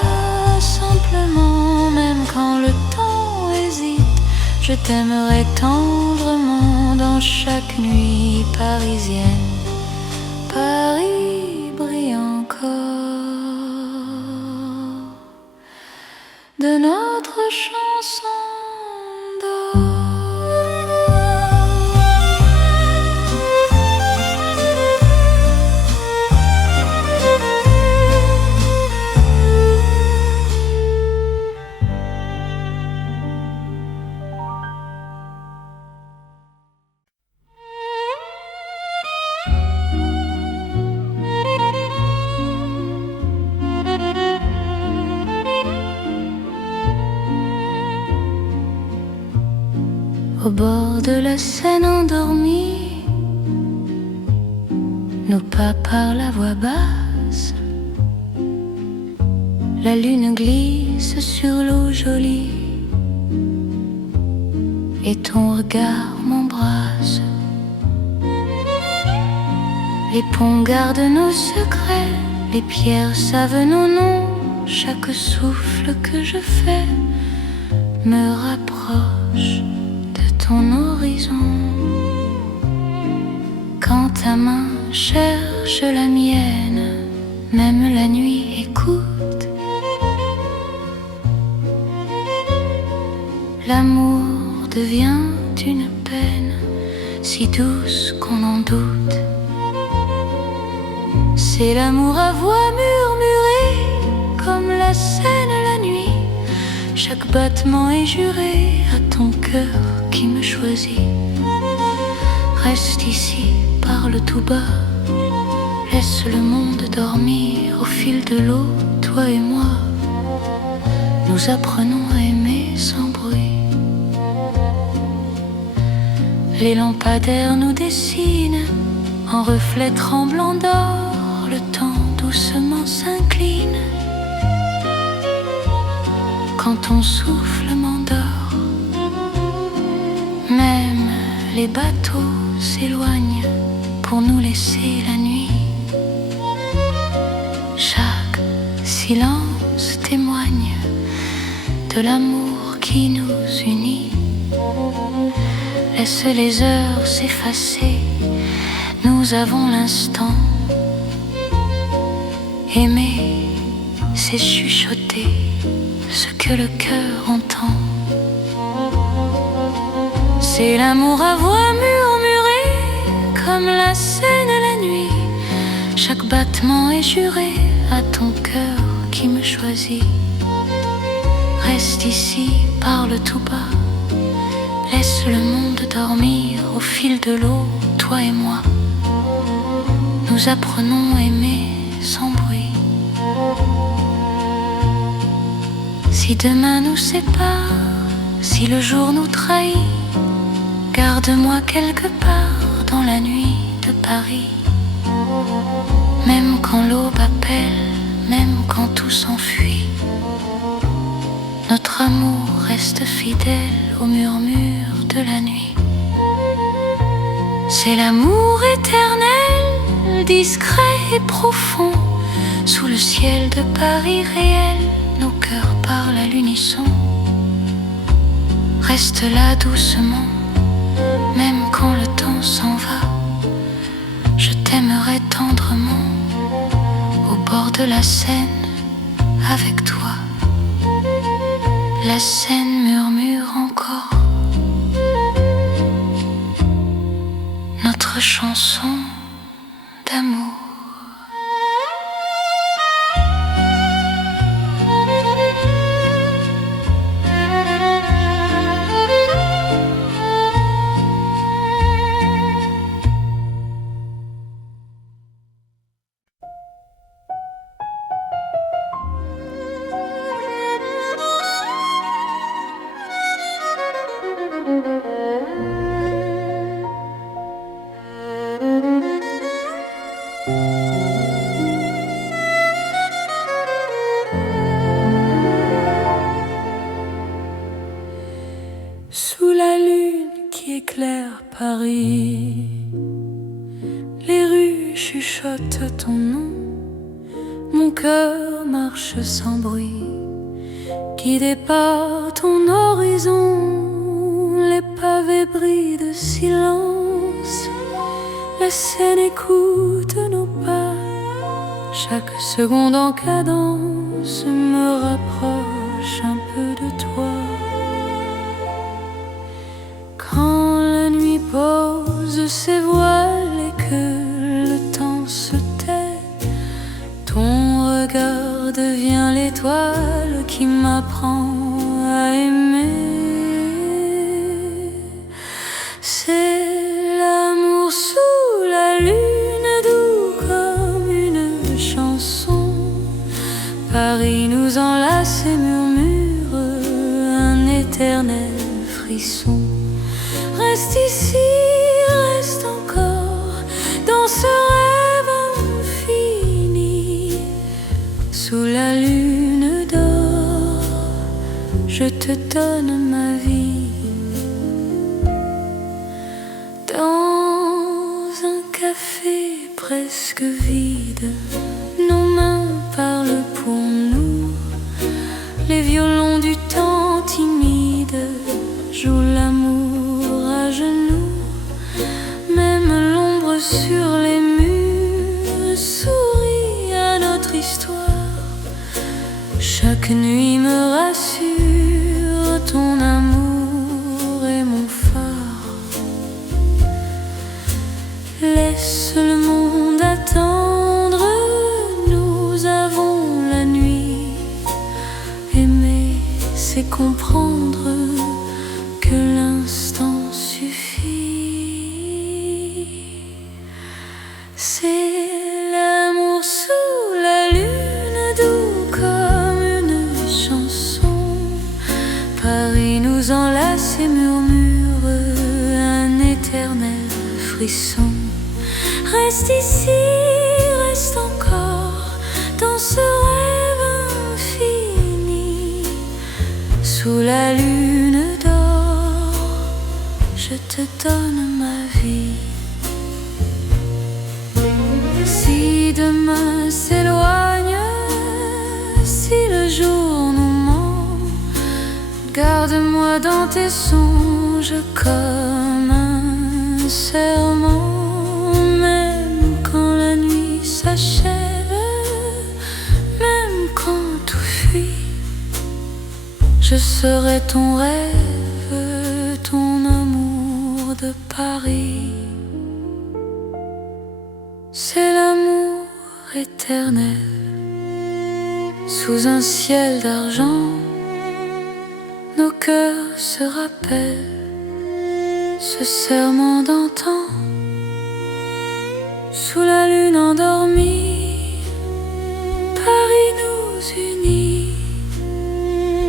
simplement. Même quand le temps hésite, je t'aimerai tendrement dans chaque nuit parisienne. Paris brille encore de notre chanson d'or. Au bord de la Seine endormie, nos pas parlent à voix basse. La lune glisse sur l'eau jolie et ton regard m'embrasse. Les ponts gardent nos secrets, les pierres savent nos noms. Chaque souffle que je fais me rapproche ton horizon. Quand ta main cherche la mienne, même la nuit écoute. L'amour devient une peine si douce qu'on en doute. C'est l'amour à voix murmurée, comme la Seine la nuit. Chaque battement est juré à ton cœur qui me choisit. Reste ici, parle tout bas, laisse le monde dormir. Au fil de l'eau, toi et moi, nous apprenons à aimer sans bruit. Les lampadaires nous dessinent en reflets tremblants d'or. Le temps doucement s'incline quand ton souffle m'endort. Même les bateaux s'éloignent pour nous laisser la nuit. Chaque silence témoigne de l'amour qui nous unit. Laisse les heures s'effacer, nous avons l'instant. Aimer, c'est chuchoter ce que le cœur entend. C'est l'amour à voix murmurée, comme la Seine la nuit. Chaque battement est juré à ton cœur qui me choisit. Reste ici, parle tout bas, laisse le monde dormir. Au fil de l'eau, toi et moi, nous apprenons à aimer sans bruit. Si demain nous sépare, si le jour nous trahit, garde-moi quelque part dans la nuit de Paris. Même quand l'aube appelle, même quand tout s'enfuit, notre amour reste fidèle au murmure de la nuit. C'est l'amour éternel, discret et profond. Sous le ciel de Paris réel, nos cœurs parlent à l'unisson. Reste là doucement, même quand le temps s'en va. Je t'aimerai tendrement, au bord de la Seine, avec toi. La Seine murmure encore notre chanson d'amour. Sous la lune qui éclaire Paris, les rues chuchotent ton nom. Mon cœur marche sans bruit, guidé par ton horizon. Les pavés brillent de silence, la Seine écoute nos pas. Chaque seconde en cadence me rapproche un peu de toi. Quand la nuit pose ses voiles et que le temps se tait, ton regard devient l'étoile qui m'apprend à aimer. C'est l'amour sous la lune, doux comme une chanson. Paris nous enlace et murmure un éternel frisson. Reste ici, reste encore dans ce rêve infini. Sous la lune d'or, je te donne ma vie. Dans un café presque vide, nos mains parlent pour nous. Les violons du temps timide jouent l'amour à genoux. Même l'ombre sur les murs sourit à notre histoire. Chaque nuit me rassure, ton amour est mon phare. Laisse le monde attendre comprendre que l'instant suffit. C'est l'amour sous la lune, doux comme une chanson. Paris nous enlace et murmure un éternel frisson. Reste ici, reste encore dans ce rêve infini. Sous la lune d'or, je te donne ma vie. Si demain s'éloigne, si le jour nous ment, garde-moi dans tes songes comme un serment. Même quand la nuit s'achève, même quand tout fuit, je serai ton rêve, ton amour de Paris. C'est l'amour éternel, sous un ciel d'argent, nos cœurs se rappellent ce serment d'antan. Sous la lune endormie, Paris nous unit.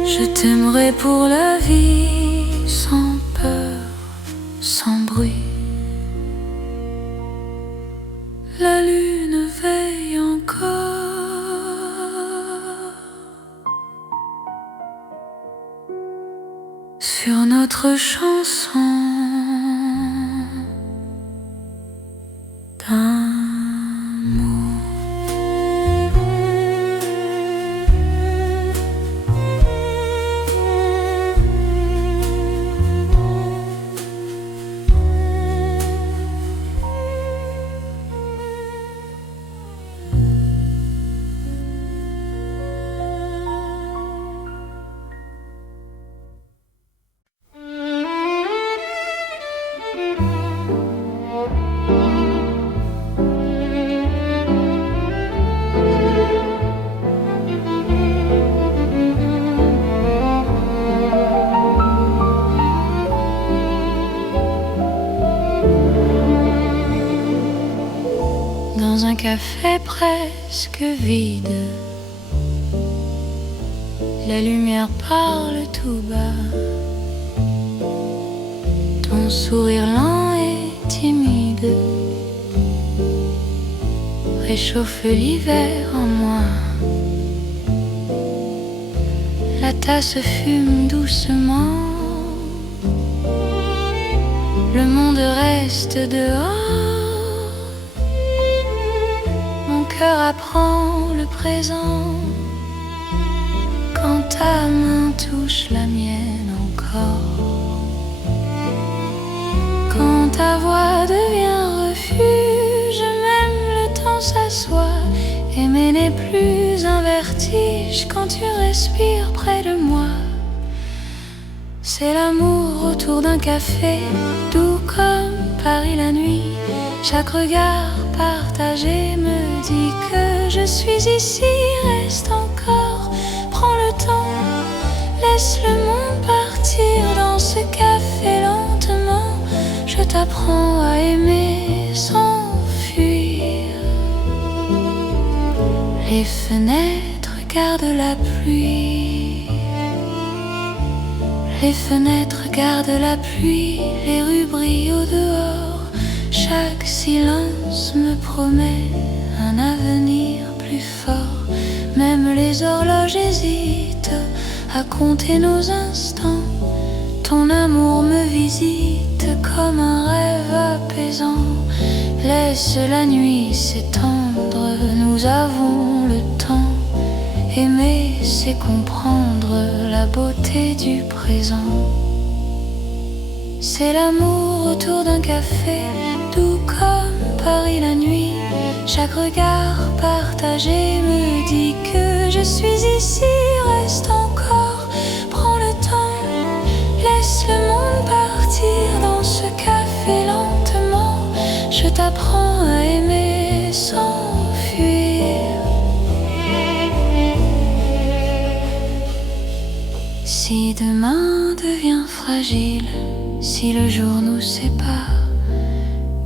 Je t'aimerai pour la vie, sans peur, sans bruit. La lune veille encore sur notre chanson d'amour. Dans un café presque vide, la lumière parle tout bas. Ton sourire lent et timide réchauffe l'hiver en moi. La tasse fume doucement, le monde reste dehors. Mon cœur apprend le présent quand ta main touche la mienne encore. Quand ta voix devient refuge, même le temps s'assoit. Aimer n'est plus un vertige quand tu respires près de moi. C'est l'amour autour d'un café, doux comme Paris la nuit. Chaque regard partagé me dit que je suis ici. Reste encore, prends le temps, laisse le monde partir dans ce café lentement. Je t'apprends à aimer sans fuir. Les fenêtres gardent la pluie. Les fenêtres gardent la pluie. Les rues brillent au dehors. Chaque silence me promet un avenir plus fort. Même les horloges hésitent à compter nos instants. Ton amour me visite comme un rêve apaisant. Laisse la nuit s'étendre, nous avons le temps. Aimer, c'est comprendre la beauté du présent. C'est l'amour autour d'un café, doux comme Paris la nuit. Chaque regard partagé me dit que je suis ici. Reste encore, prends le temps, laisse le monde partir dans ce café lentement. Je t'apprends à aimer sans fuir. Si demain devient fragile, si le jour nous sépare,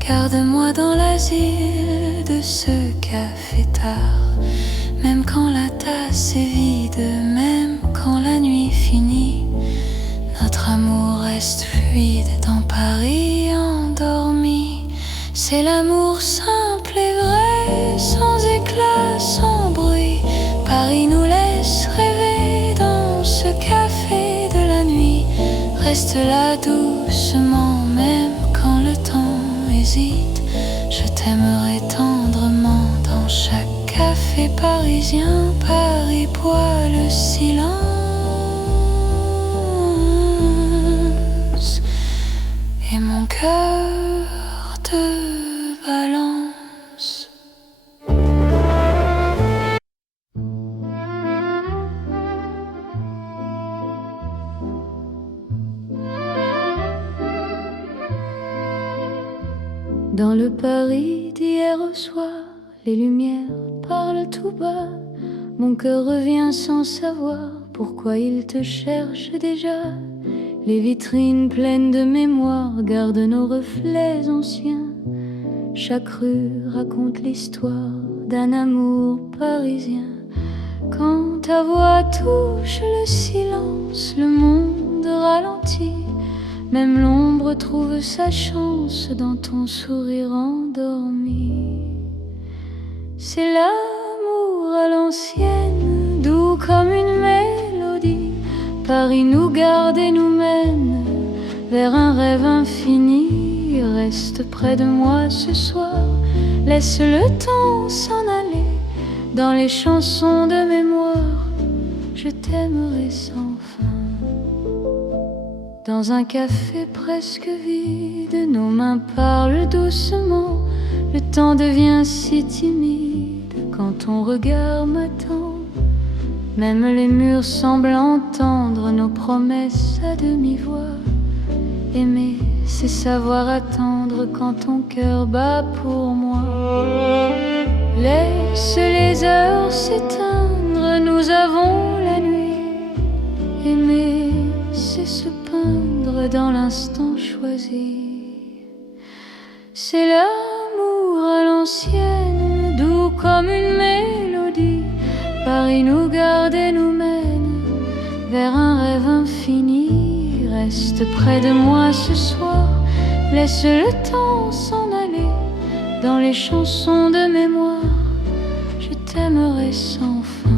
garde-moi dans l'asile de ce café tard. Même quand la tasse est vide, même quand la nuit finit, notre amour reste fluide dans Paris endormi. C'est l'amour simple et vrai, sans éclat, sans bruit. Paris nous laisse rêver dans ce café de la nuit. Reste là doucement, même quand le temps hésite. Je t'aimerai tendrement dans chaque café parisien. Paris boit le silence et mon cœur te balance. Dans le Paris d'hier au soir, les lumières parlent tout bas. Mon cœur revient sans savoir pourquoi il te cherche déjà. Les vitrines pleines de mémoire gardent nos reflets anciens. Chaque rue raconte l'histoire d'un amour parisien. Quand ta voix touche le silence, le monde ralentit. Même l'ombre trouve sa chance dans ton sourire endormi. C'est l'amour à l'ancienne, doux comme une mélodie. Paris nous garde et nous mène vers un rêve infini. Reste près de moi ce soir, laisse le temps s'en aller. Dans les chansons de mémoire, je t'aimerai sans fin. Dans un café presque vide, nos mains parlent doucement. Le temps devient si timide quand ton regard m'attend. Même les murs semblent entendre nos promesses à demi-voix. Aimer, c'est savoir attendre quand ton cœur bat pour moi. Laisse les heures s'éteindre, nous avons la nuit. Aimer, c'est se peindre dans l'instant choisi. C'est l'amour à l'ancienne, doux comme une mélodie. Paris nous garde et nous mène vers un rêve infini. Reste près de moi ce soir, laisse le temps s'en aller. Dans les chansons de mémoire, je t'aimerai sans fin.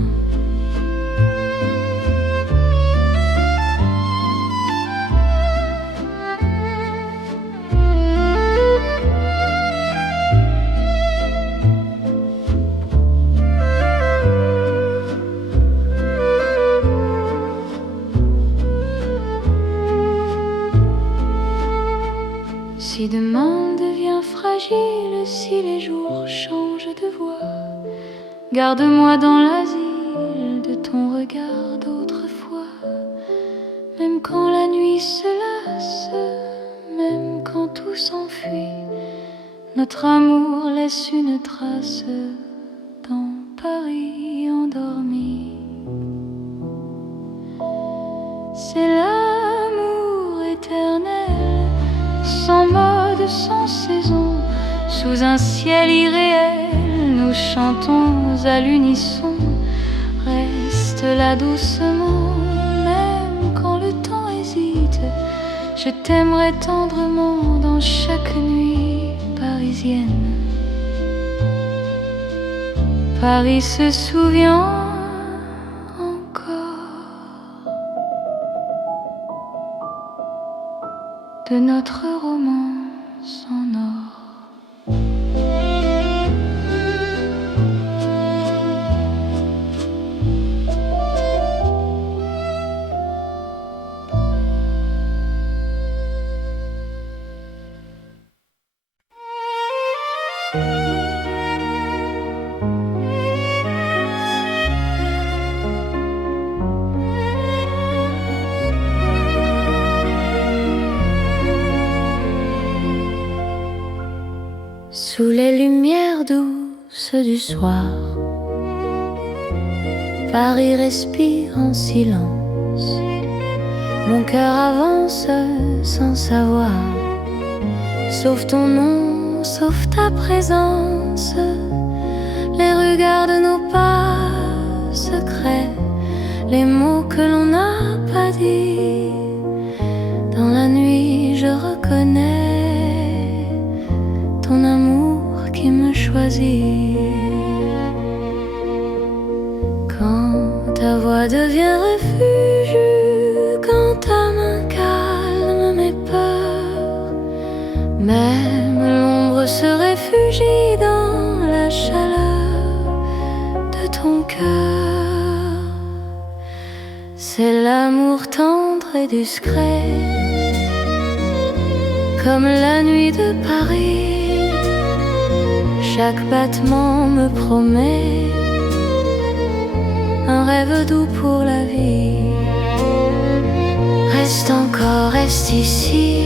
Si demain devient fragile, si les jours changent de voix, garde-moi dans l'asile de ton regard d'autrefois. Même quand la nuit se lasse, même quand tout s'enfuit, notre amour laisse une trace dans Paris endormi. C'est l'amour éternel, sans mode, sans saison, sous un ciel irréel, nous chantons à l'unisson. Reste là doucement, même quand le temps hésite. Je t'aimerai tendrement dans chaque nuit parisienne. Paris se souvient de notre romance en or. Sous les lumières douces du soir, Paris respire en silence. Mon cœur avance sans savoir, sauf ton nom, sauf ta présence, les regards de nos pas secrets, les mots que l'on n'a pas dit. Dans la nuit je reconnais ton amour qui me choisit. Quand ta voix devient refuge, quand ta main calme mes peurs, même l'ombre se réfugie dans la chaleur de ton cœur. C'est l'amour tendre et discret, comme la nuit de Paris. Chaque battement me promet un rêve doux pour la vie. Reste encore, reste ici,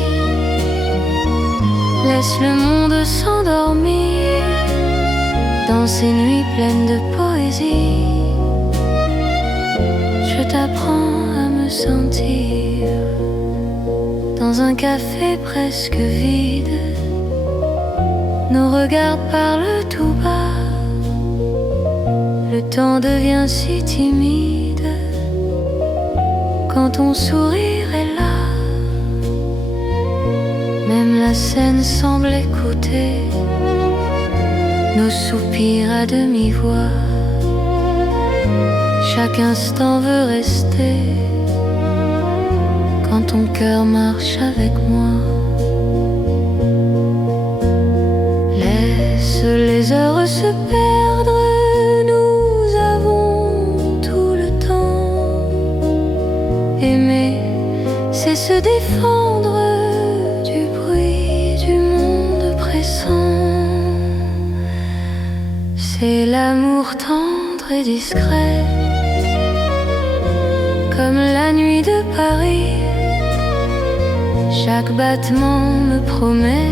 laisse le monde s'endormir dans ces nuits pleines de poésie. Je t'apprends à me sentir dans un café presque vide. Nos regards parlent tout bas, le temps devient si timide quand ton sourire est là. Même la scène semble écouter nos soupirs à demi-voix. Chaque instant veut rester quand ton cœur marche avec moi. Laisse les heures se perdre, nous avons tout le temps. Aimer, c'est se défendre du bruit du monde pressant. C'est l'amour tendre et discret, comme la nuit de Paris. Chaque battement me promet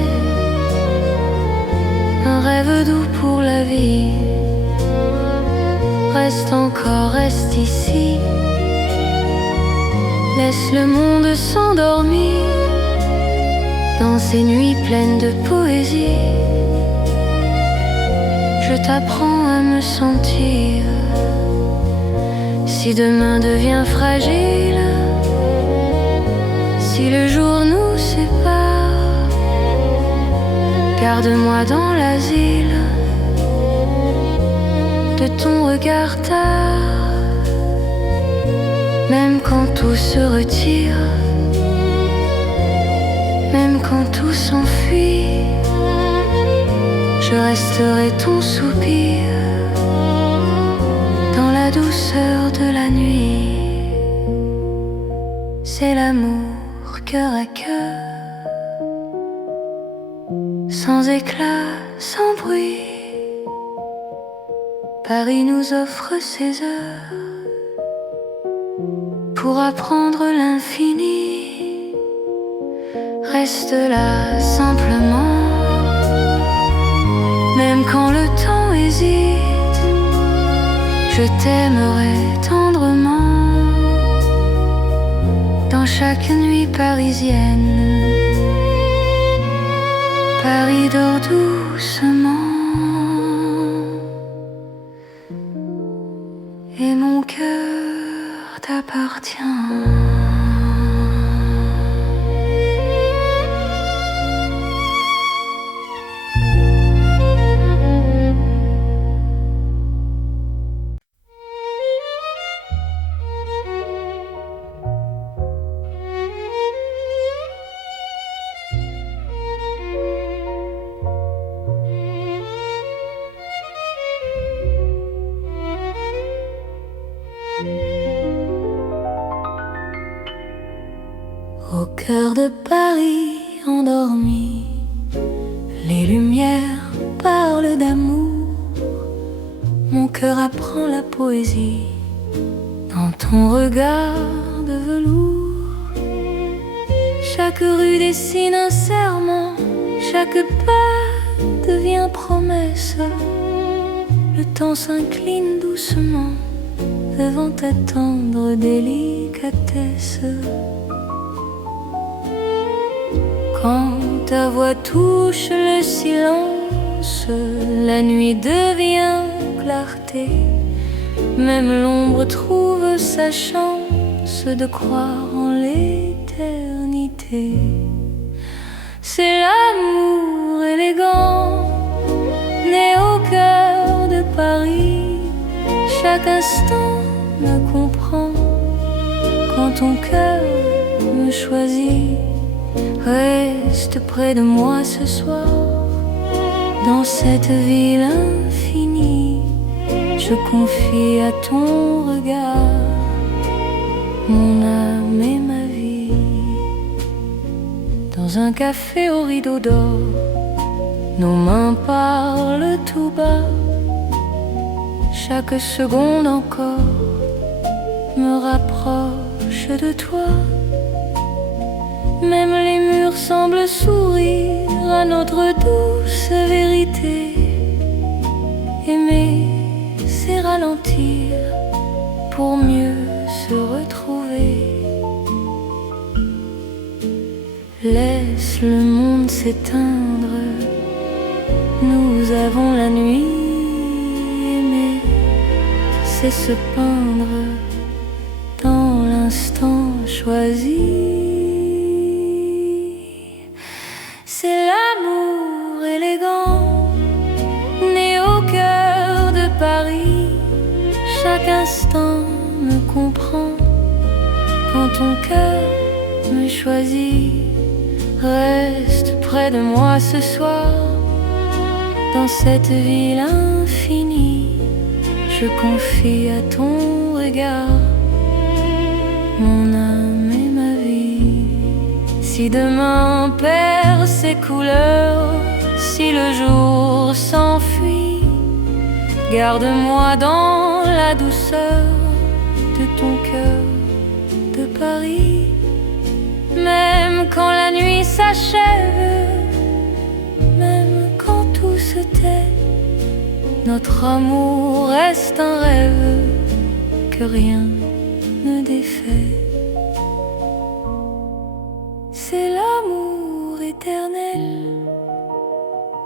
un rêve doux pour la vie. Reste encore, reste ici, laisse le monde s'endormir dans ces nuits pleines de poésie. Je t'apprends à me sentir. Si demain devient fragile, si le jour nous sépare, garde-moi dans l'asile de ton regard tard. Même quand tout se retire, même quand tout s'enfuit, je resterai ton soupir dans la douceur de la nuit. C'est l'amour cœur à cœur, sans éclat, sans bruit. Paris nous offre ses heures pour apprendre l'infini. Reste là simplement, même quand le temps hésite, je t'aimerai tendrement dans chaque nuit parisienne. Paris dort doucement et mon cœur t'appartient. Au cœur de Paris endormi, les lumières parlent d'amour. Mon cœur apprend la poésie dans ton regard de velours. Chaque rue dessine un serment, chaque pas devient promesse. Le temps s'incline doucement devant ta tendre délicatesse. Quand ta voix touche le silence, la nuit devient clarté. Même l'ombre trouve sa chance de croire en l'éternité. C'est l'amour élégant, né au cœur de Paris. Chaque instant me comprend quand ton cœur me choisit. Reste près de moi ce soir, dans cette ville infinie. Je confie à ton regard mon âme et ma vie. Dans un café au rideau d'or, nos mains parlent tout bas. Chaque seconde encore me rapproche de toi. Même les murs semblent sourire à notre douce vérité. Aimer, c'est ralentir pour mieux se retrouver. Laisse le monde s'éteindre, nous avons la nuit. Aimer, c'est se peindre dans l'instant choisi. C'est l'amour élégant, né au cœur de Paris. Chaque instant me comprend quand ton cœur me choisit. Reste près de moi ce soir, dans cette ville infinie. Je confie à ton regard mon âme et ma vie. Si demain perd ses couleurs, si le jour s'enfuit, garde-moi dans la douceur de ton cœur de Paris. Même quand la nuit s'achève, même quand tout se tait, notre amour reste un rêve que rien ne défait. C'est l'amour éternel,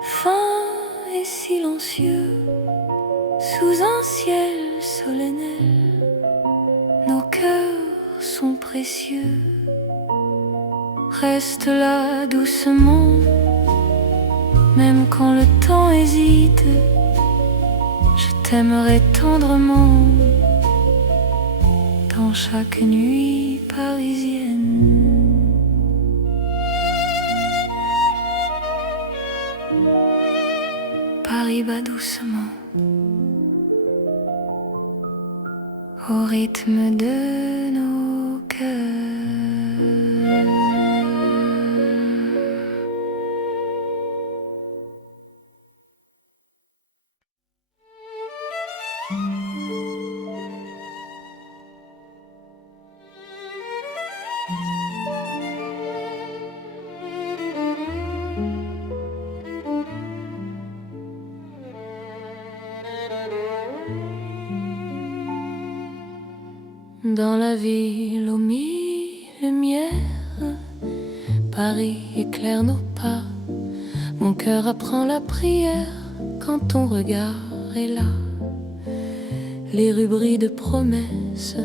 fin et silencieux, sous un ciel solennel. Nos cœurs sont précieux. Reste là doucement, même quand le temps hésite. Je t'aimerai tendrement dans chaque nuit parisienne. Paris bat doucement au rythme de nos cœurs. Dans la ville aux mille lumières, Paris éclaire nos pas. Mon cœur apprend la prière quand ton regard est là. Les rues brillent de promesses,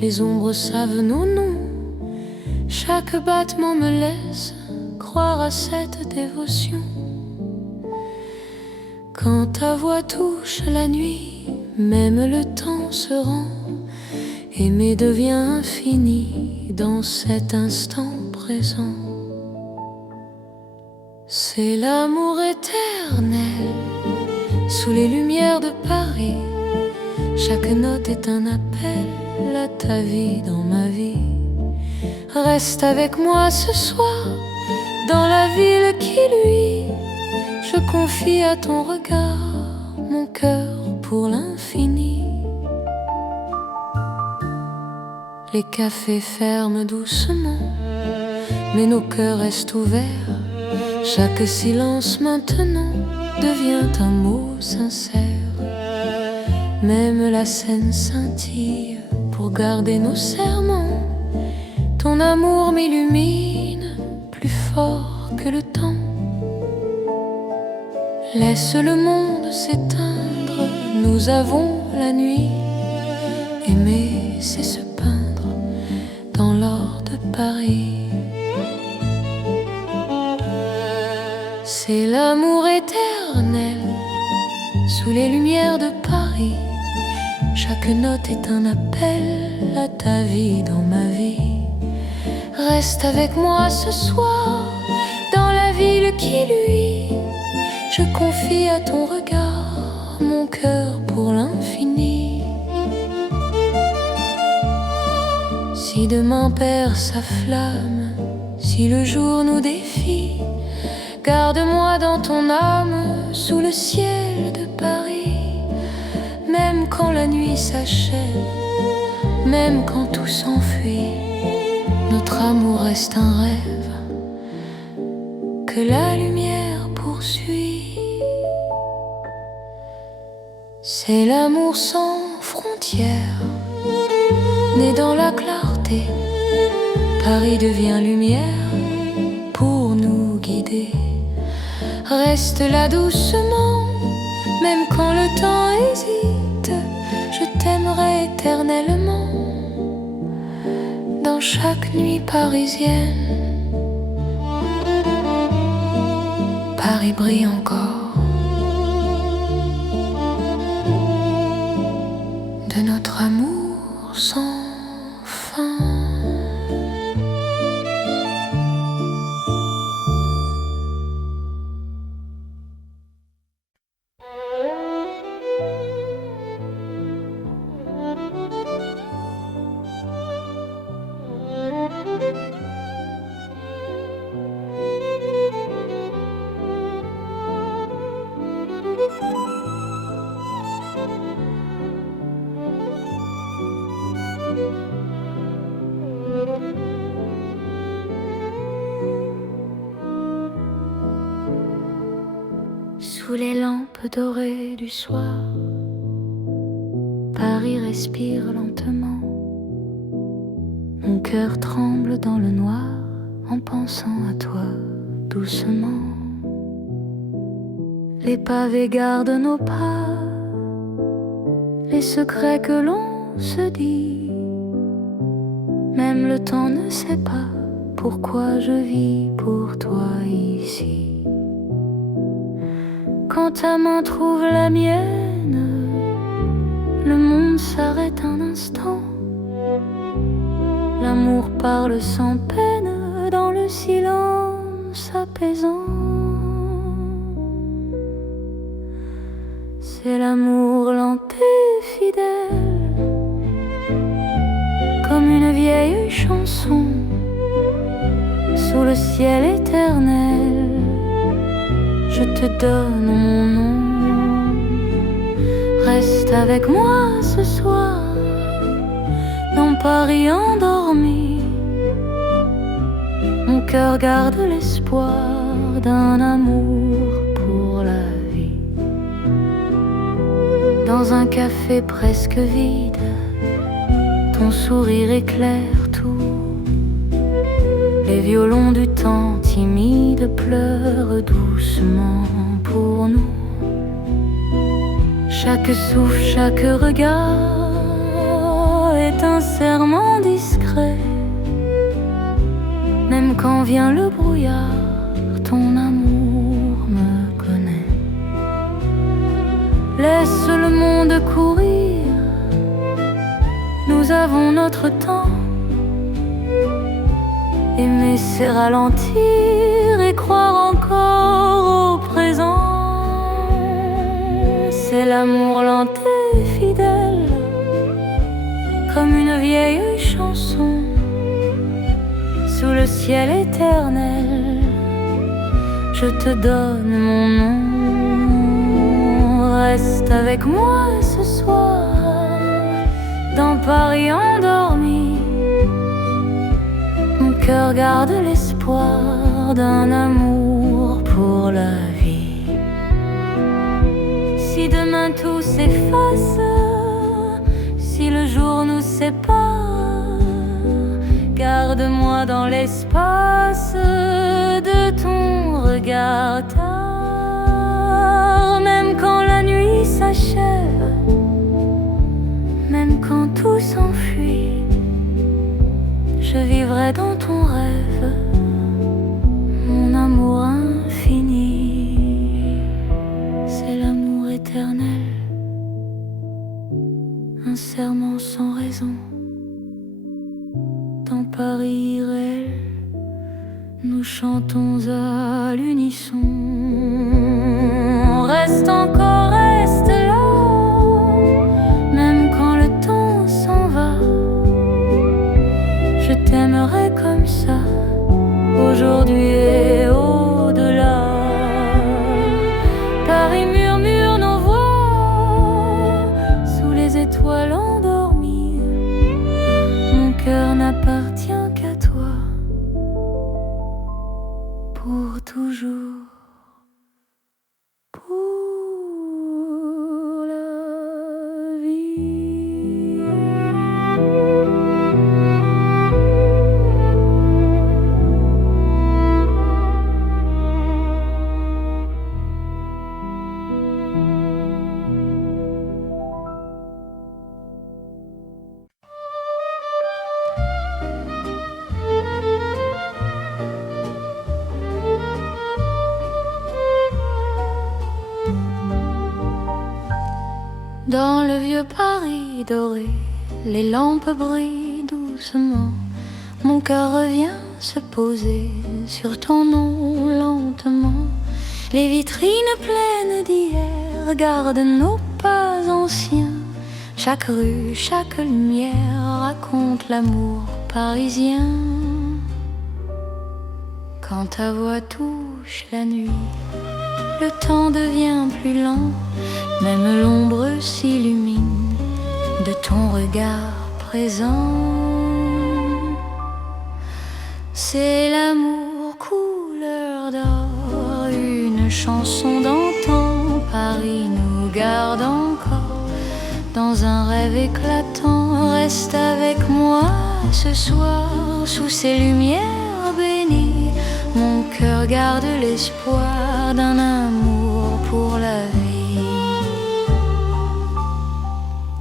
les ombres savent nos noms. Chaque battement me laisse croire à cette dévotion. Quand ta voix touche la nuit, même le temps se rend. Aimer devient infini dans cet instant présent. C'est l'amour éternel sous les lumières de Paris. Chaque note est un appel à ta vie dans ma vie. Reste avec moi ce soir dans la ville qui luit. Je confie à ton regard mon cœur pour l'infini. Les cafés ferment doucement, mais nos cœurs restent ouverts. Chaque silence maintenant devient un mot sincère. Même la scène scintille pour garder nos serments. Ton amour m'illumine plus fort Laisse le monde s'éteindre, nous avons la nuit. Aimer, c'est se peindre dans l'or de Paris. C'est l'amour éternel sous les lumières de Paris. Chaque note est un appel à ta vie dans ma vie. Reste avec moi ce soir dans la ville qui luit. Je confie à ton regard mon cœur pour l'infini. Si demain perd sa flamme, si le jour nous défie, garde-moi dans ton âme sous le ciel de Paris. Même quand la nuit s'achève, même quand tout s'enfuit, notre amour reste un rêve que la lumière poursuit. C'est l'amour sans frontières, né dans la clarté. Paris devient lumière pour nous guider. Reste là doucement, même quand le temps hésite. Je t'aimerai éternellement dans chaque nuit parisienne. Paris brille encore de notre amour sans fin. Sous les lampes dorées du soir, Paris respire lentement. Mon cœur tremble dans le noir en pensant à toi doucement. Les pavés gardent nos pas, les secrets que l'on se dit. Même le temps ne sait pas pourquoi je vis pour toi ici. Quand ta main trouve la mienne, le monde s'arrête un instant. L'amour parle sans peine dans le silence apaisant. C'est l'amour lent et fidèle, comme une vieille chanson sous le ciel éternel. Je te donne mon nom. Reste avec moi ce soir dans Paris endormi. Mon cœur garde l'espoir d'un amour pour la vie. Dans un café presque vide, ton sourire éclaire tout. Les violons du temps timide pleurent doucement pour nous. Chaque souffle, chaque regard est un serment discret. Même quand vient le brouillard, ton amour me connaît. Laisse le monde courir, nous avons notre temps. Aimer c'est ralentir et croire encore au présent. C'est l'amour lent et fidèle, comme une vieille chanson sous le ciel éternel. Je te donne mon nom. Reste avec moi ce soir dans Paris endormi. Mon cœur garde l'espoir d'un amour pour la vie. Si demain tout s'efface, si le jour nous sépare, garde-moi dans l'espace de ton regard. Ta dors, même quand la nuit s'achève, même quand tout s'enfuit. Je vivrai dans ton rêve, mon amour infini. C'est l'amour éternel, un serment sans raison. Dans Paris irréel, nous chantons à l'unisson. Reste encore, reste là, même quand le temps s'en va. Je t'aimerai comme ça, aujourd'hui et au-delà. Paris murmure nos voix sous les étoiles endormies. Mon cœur n'appartient qu'à toi, pour toujours, pour la vie. Dans le vieux Paris doré, les lampes brillent doucement. Mon cœur revient se poser sur ton nom lentement. Les vitrines pleines d'hier gardent nos pas anciens. Chaque rue, chaque lumière raconte l'amour parisien. Quand ta voix touche la nuit, le temps devient plus lent. Même l'ombre s'illumine de ton regard présent. C'est l'amour couleur d'or, une chanson d'antan. Paris nous garde encore dans un rêve éclatant. Reste avec moi ce soir sous ces lumières bénies. Mon cœur garde l'espoir d'un amour pour la vie.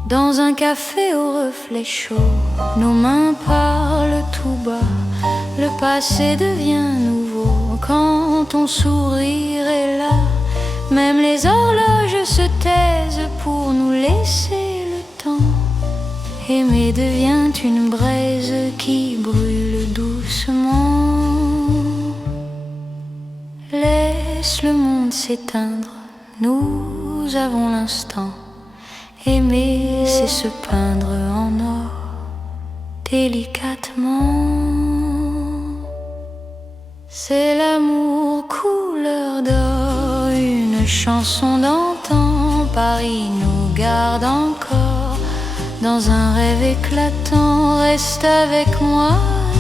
Dans un café au reflet chaud, nos mains parlent tout bas. Le passé devient nouveau quand ton sourire est là. Même les horloges se taisent pour nous laisser le temps. Aimer devient une braise qui brûle doucement. Laisse le monde s'éteindre, nous avons l'instant. Aimer, c'est se peindre en or, délicatement. C'est l'amour couleur d'or, une chanson d'antan. Paris nous garde encore dans un rêve éclatant. Reste avec moi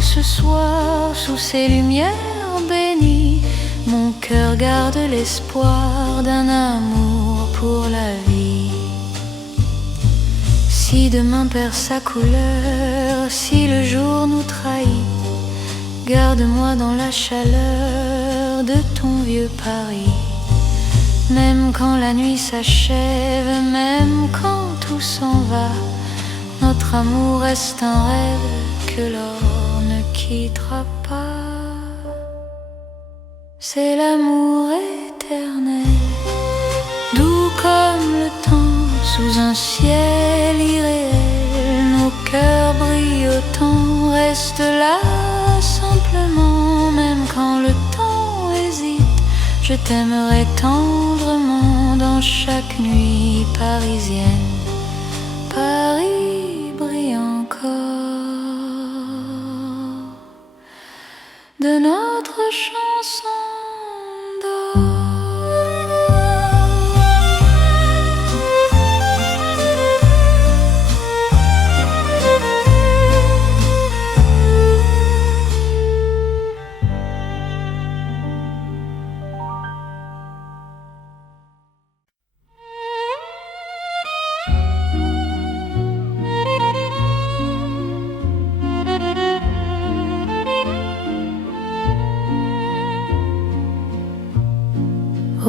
ce soir sous ces lumières bénies. Mon cœur garde l'espoir d'un amour pour la vie. Si demain perd sa couleur, si le jour nous trahit, garde-moi dans la chaleur de ton vieux Paris. Même quand la nuit s'achève, même quand tout s'en va, notre amour reste un rêve que l'or ne quittera pas. C'est l'amour éternel, doux comme le temps sous un ciel irréel. Nos cœurs brillent autant, reste là simplement. Même quand le temps hésite, je t'aimerai tendrement dans chaque nuit parisienne. Paris brille encore de notre chanson d'or.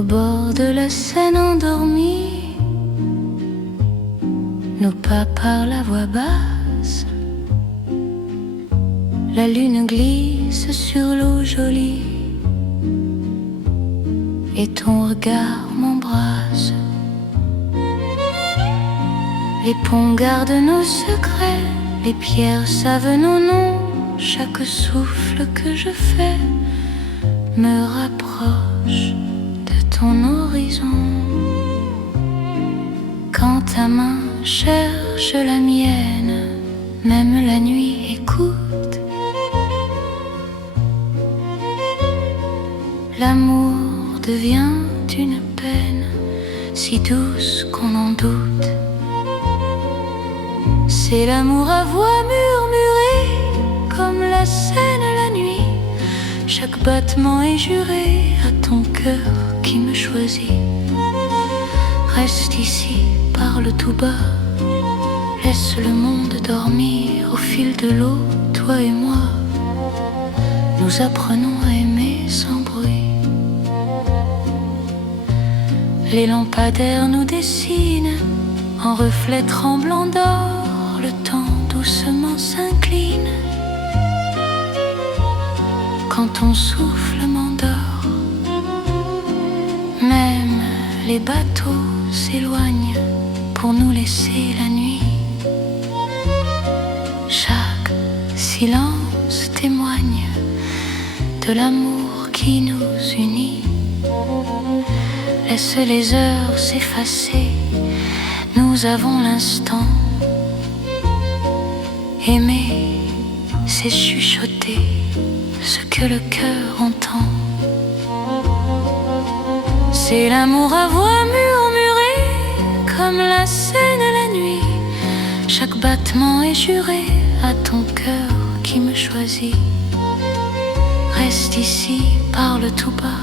Au bord de la Seine endormie, nos pas parlent à voix basse. La lune glisse sur l'eau jolie et ton regard m'embrasse. Les ponts gardent nos secrets, les pierres savent nos noms. Chaque souffle que je fais me rapproche de ton horizon. Quand ta main cherche la mienne, même la nuit écoute. L'amour devient une peine si douce qu'on en doute. C'est l'amour à voix murmurée comme la Seine la nuit. Chaque battement est juré à ton cœur qui me choisit. Reste ici, parle tout bas, laisse le monde dormir. Au fil de l'eau, toi et moi, nous apprenons à aimer sans bruit. Les lampadaires nous dessinent en reflets tremblants d'or. Le temps doucement s'incline quand ton souffle m'endort. Même les bateaux s'éloignent pour nous laisser la nuit. Chaque silence témoigne de l'amour qui nous unit. Laisse les heures s'effacer, nous avons l'instant. Aimer, c'est chuchoter ce que le cœur entend. C'est l'amour à voix murmurée comme la Seine la nuit. Chaque battement est juré à ton cœur qui me choisit. Reste ici, parle tout bas,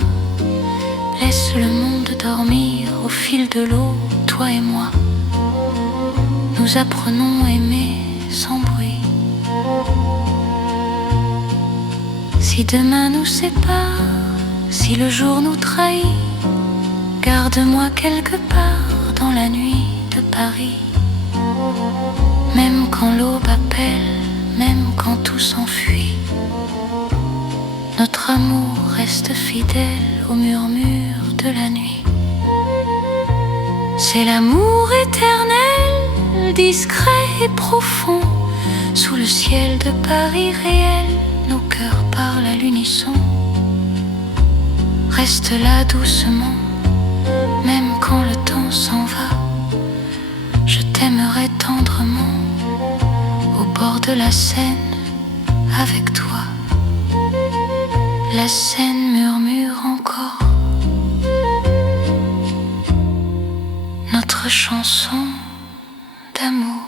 laisse le monde dormir. Au fil de l'eau, toi et moi, nous apprenons à aimer sans bruit. Si demain nous sépare, si le jour nous trahit, garde-moi quelque part dans la nuit de Paris. Même quand l'aube appelle, même quand tout s'enfuit, notre amour reste fidèle au murmure de la nuit. C'est l'amour éternel, discret et profond. Sous le ciel de Paris réel, nos cœurs parlent à l'unisson. Reste là doucement, même quand le temps s'en va. Je t'aimerai tendrement au bord de la Seine avec toi. La Seine murmure encore notre chanson d'amour.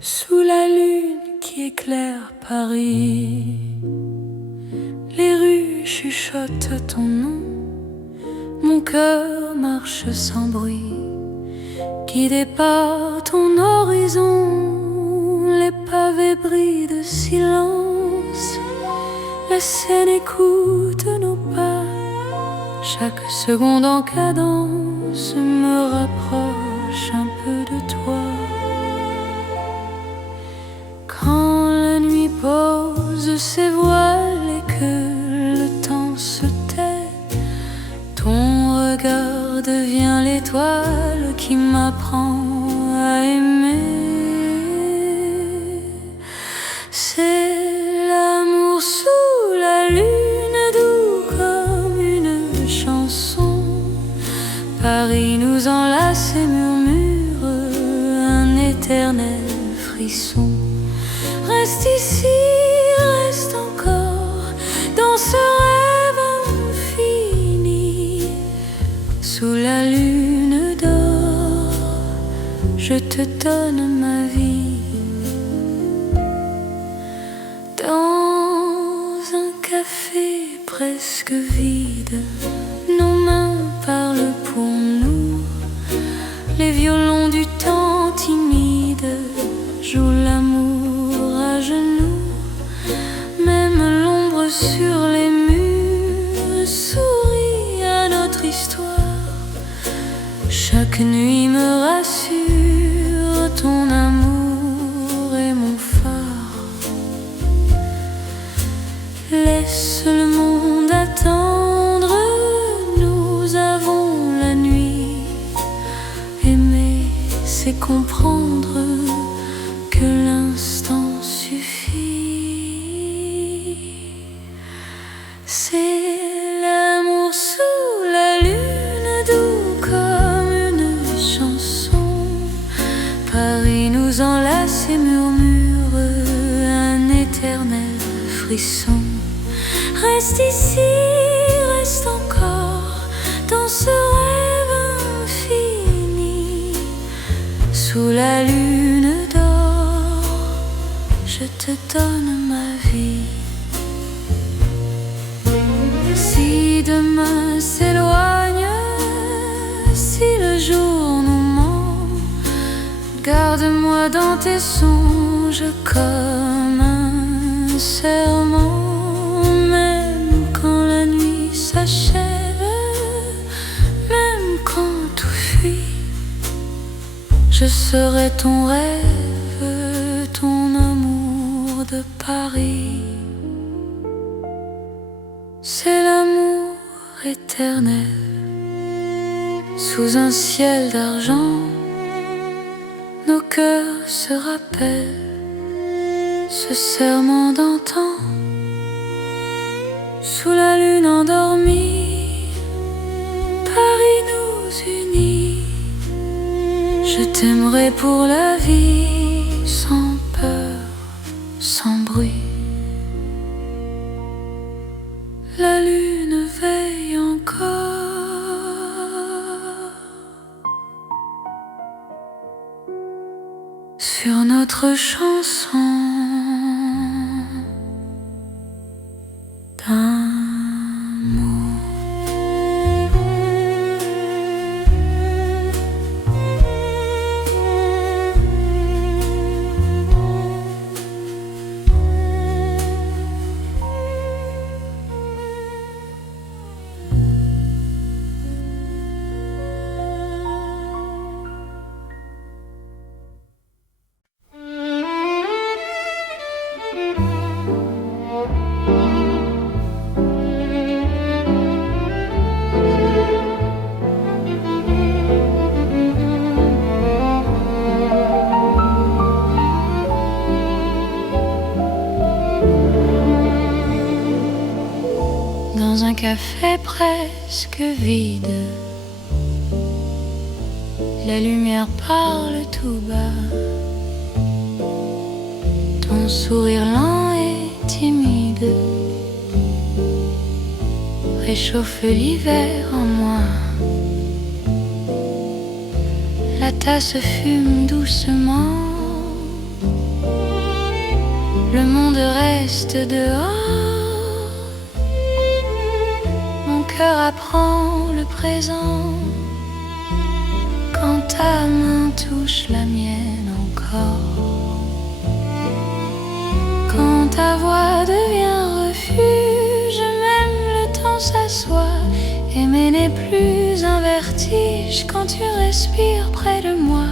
Sous la lune qui éclaire Paris, les rues chuchotent ton nom. Mon cœur marche sans bruit, guidé par ton horizon. Les pavés brillent de silence, la Seine écoute nos pas. Chaque seconde en cadence me rapproche un peu de toi. Quand la nuit pose ses voiles et que le temps se tait, ton regard devient l'étoile qui m'apprend à aimer. C'est l'amour sous la lune, doux comme une chanson. Paris nous enlace et murmure un éternel frisson. Reste ici, reste encore dans ce rêve infini. Sous la lune d'or, je te donne ma vie. Dans un café presque vide, nos mains parlent pour nous. Les violons du temps timide jouent l'amour à genoux. Même l'ombre sur les murs sourit à notre histoire. Chaque nuit me rassure, ton amour est mon phare. Laisse le monde attendre, nous avons la nuit. Aimer, c'est comprendre que l'instant suffit. C'est l'amour sous la lune, doux comme une chanson. Paris nous enlace et murmure un éternel frisson. Reste ici, reste encore dans ce rêve infini. Sous la lune d'or, je te donne ma vie. Si demain s'éloigne, si le jour nous ment, garde-moi dans tes songes comme un serment. Même quand la nuit s'achève, même quand tout fuit, je serai ton rêve, ton amour de Paris. C'est l'amour éternel. Sous un ciel d'argent, nos cœurs se rappellent ce serment d'antan. Sous la lune endormie, Paris nous unit. Je t'aimerai pour la vie, sans peur, sans bruit. La lune veille encore sur notre chanson d'amour. Dans un café presque vide, la lumière parle tout bas. Ton sourire lent et timide réchauffe l'hiver en moi. La tasse fume doucement, le monde reste dehors. Mon cœur apprend le présent quand ta main touche la mienne encore. Quand ta voix devient refuge, même le temps s'assoit. Aimer n'est plus un vertige quand tu respires près de moi.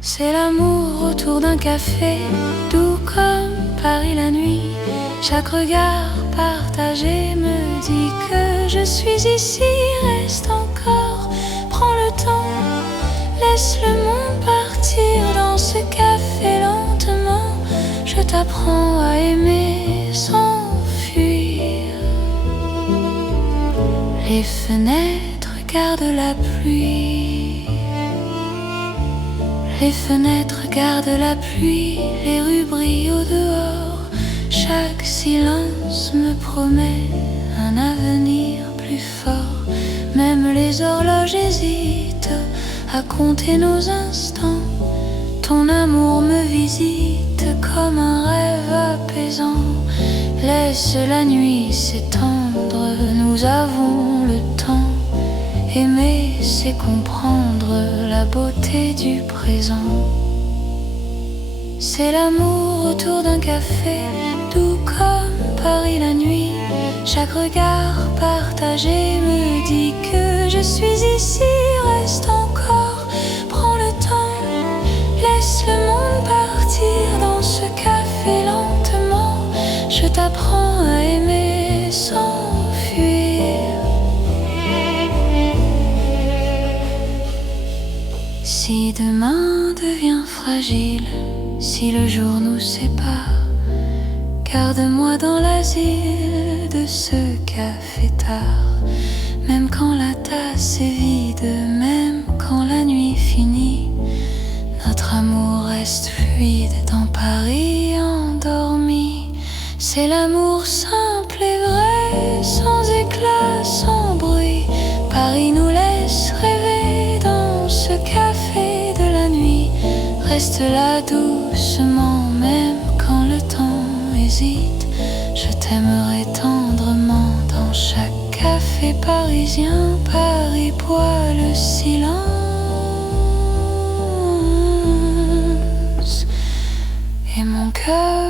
C'est l'amour autour d'un café, doux comme Paris la nuit. Chaque regard partagé me dit que je suis ici. Reste encore, prends le temps, laisse le monde partir dans ce café lentement. Je t'apprends à aimer sans fuir. Les fenêtres gardent la pluie. Les fenêtres gardent la pluie, les rues brillent au dehors. Chaque silence me promet un avenir plus fort. Même les horloges hésitent à compter nos instants. Ton amour me visite comme un rêve apaisant. Laisse la nuit s'étendre, nous avons le temps. Aimer, c'est comprendre la beauté du présent. C'est l'amour autour d'un café, doux comme Paris la nuit. Chaque regard partagé me dit que je suis ici. Reste encore, prends le temps, laisse le monde partir dans ce café lentement. Je t'apprends à aimer sans fuir. Si demain devient fragile, si le jour nous sépare, garde-moi dans l'asile de ce café tard. Même quand la tasse est vide, même quand la nuit finit, notre amour reste fluide dans Paris endormi. C'est l'amour simple et vrai, sans éclat, sans bruit. Paris nous laisse rêver dans ce café de la nuit. Reste là doucement, même quand le temps hésite. Je t'aimerai tendrement dans chaque café parisien. Paris boit le silence et mon cœur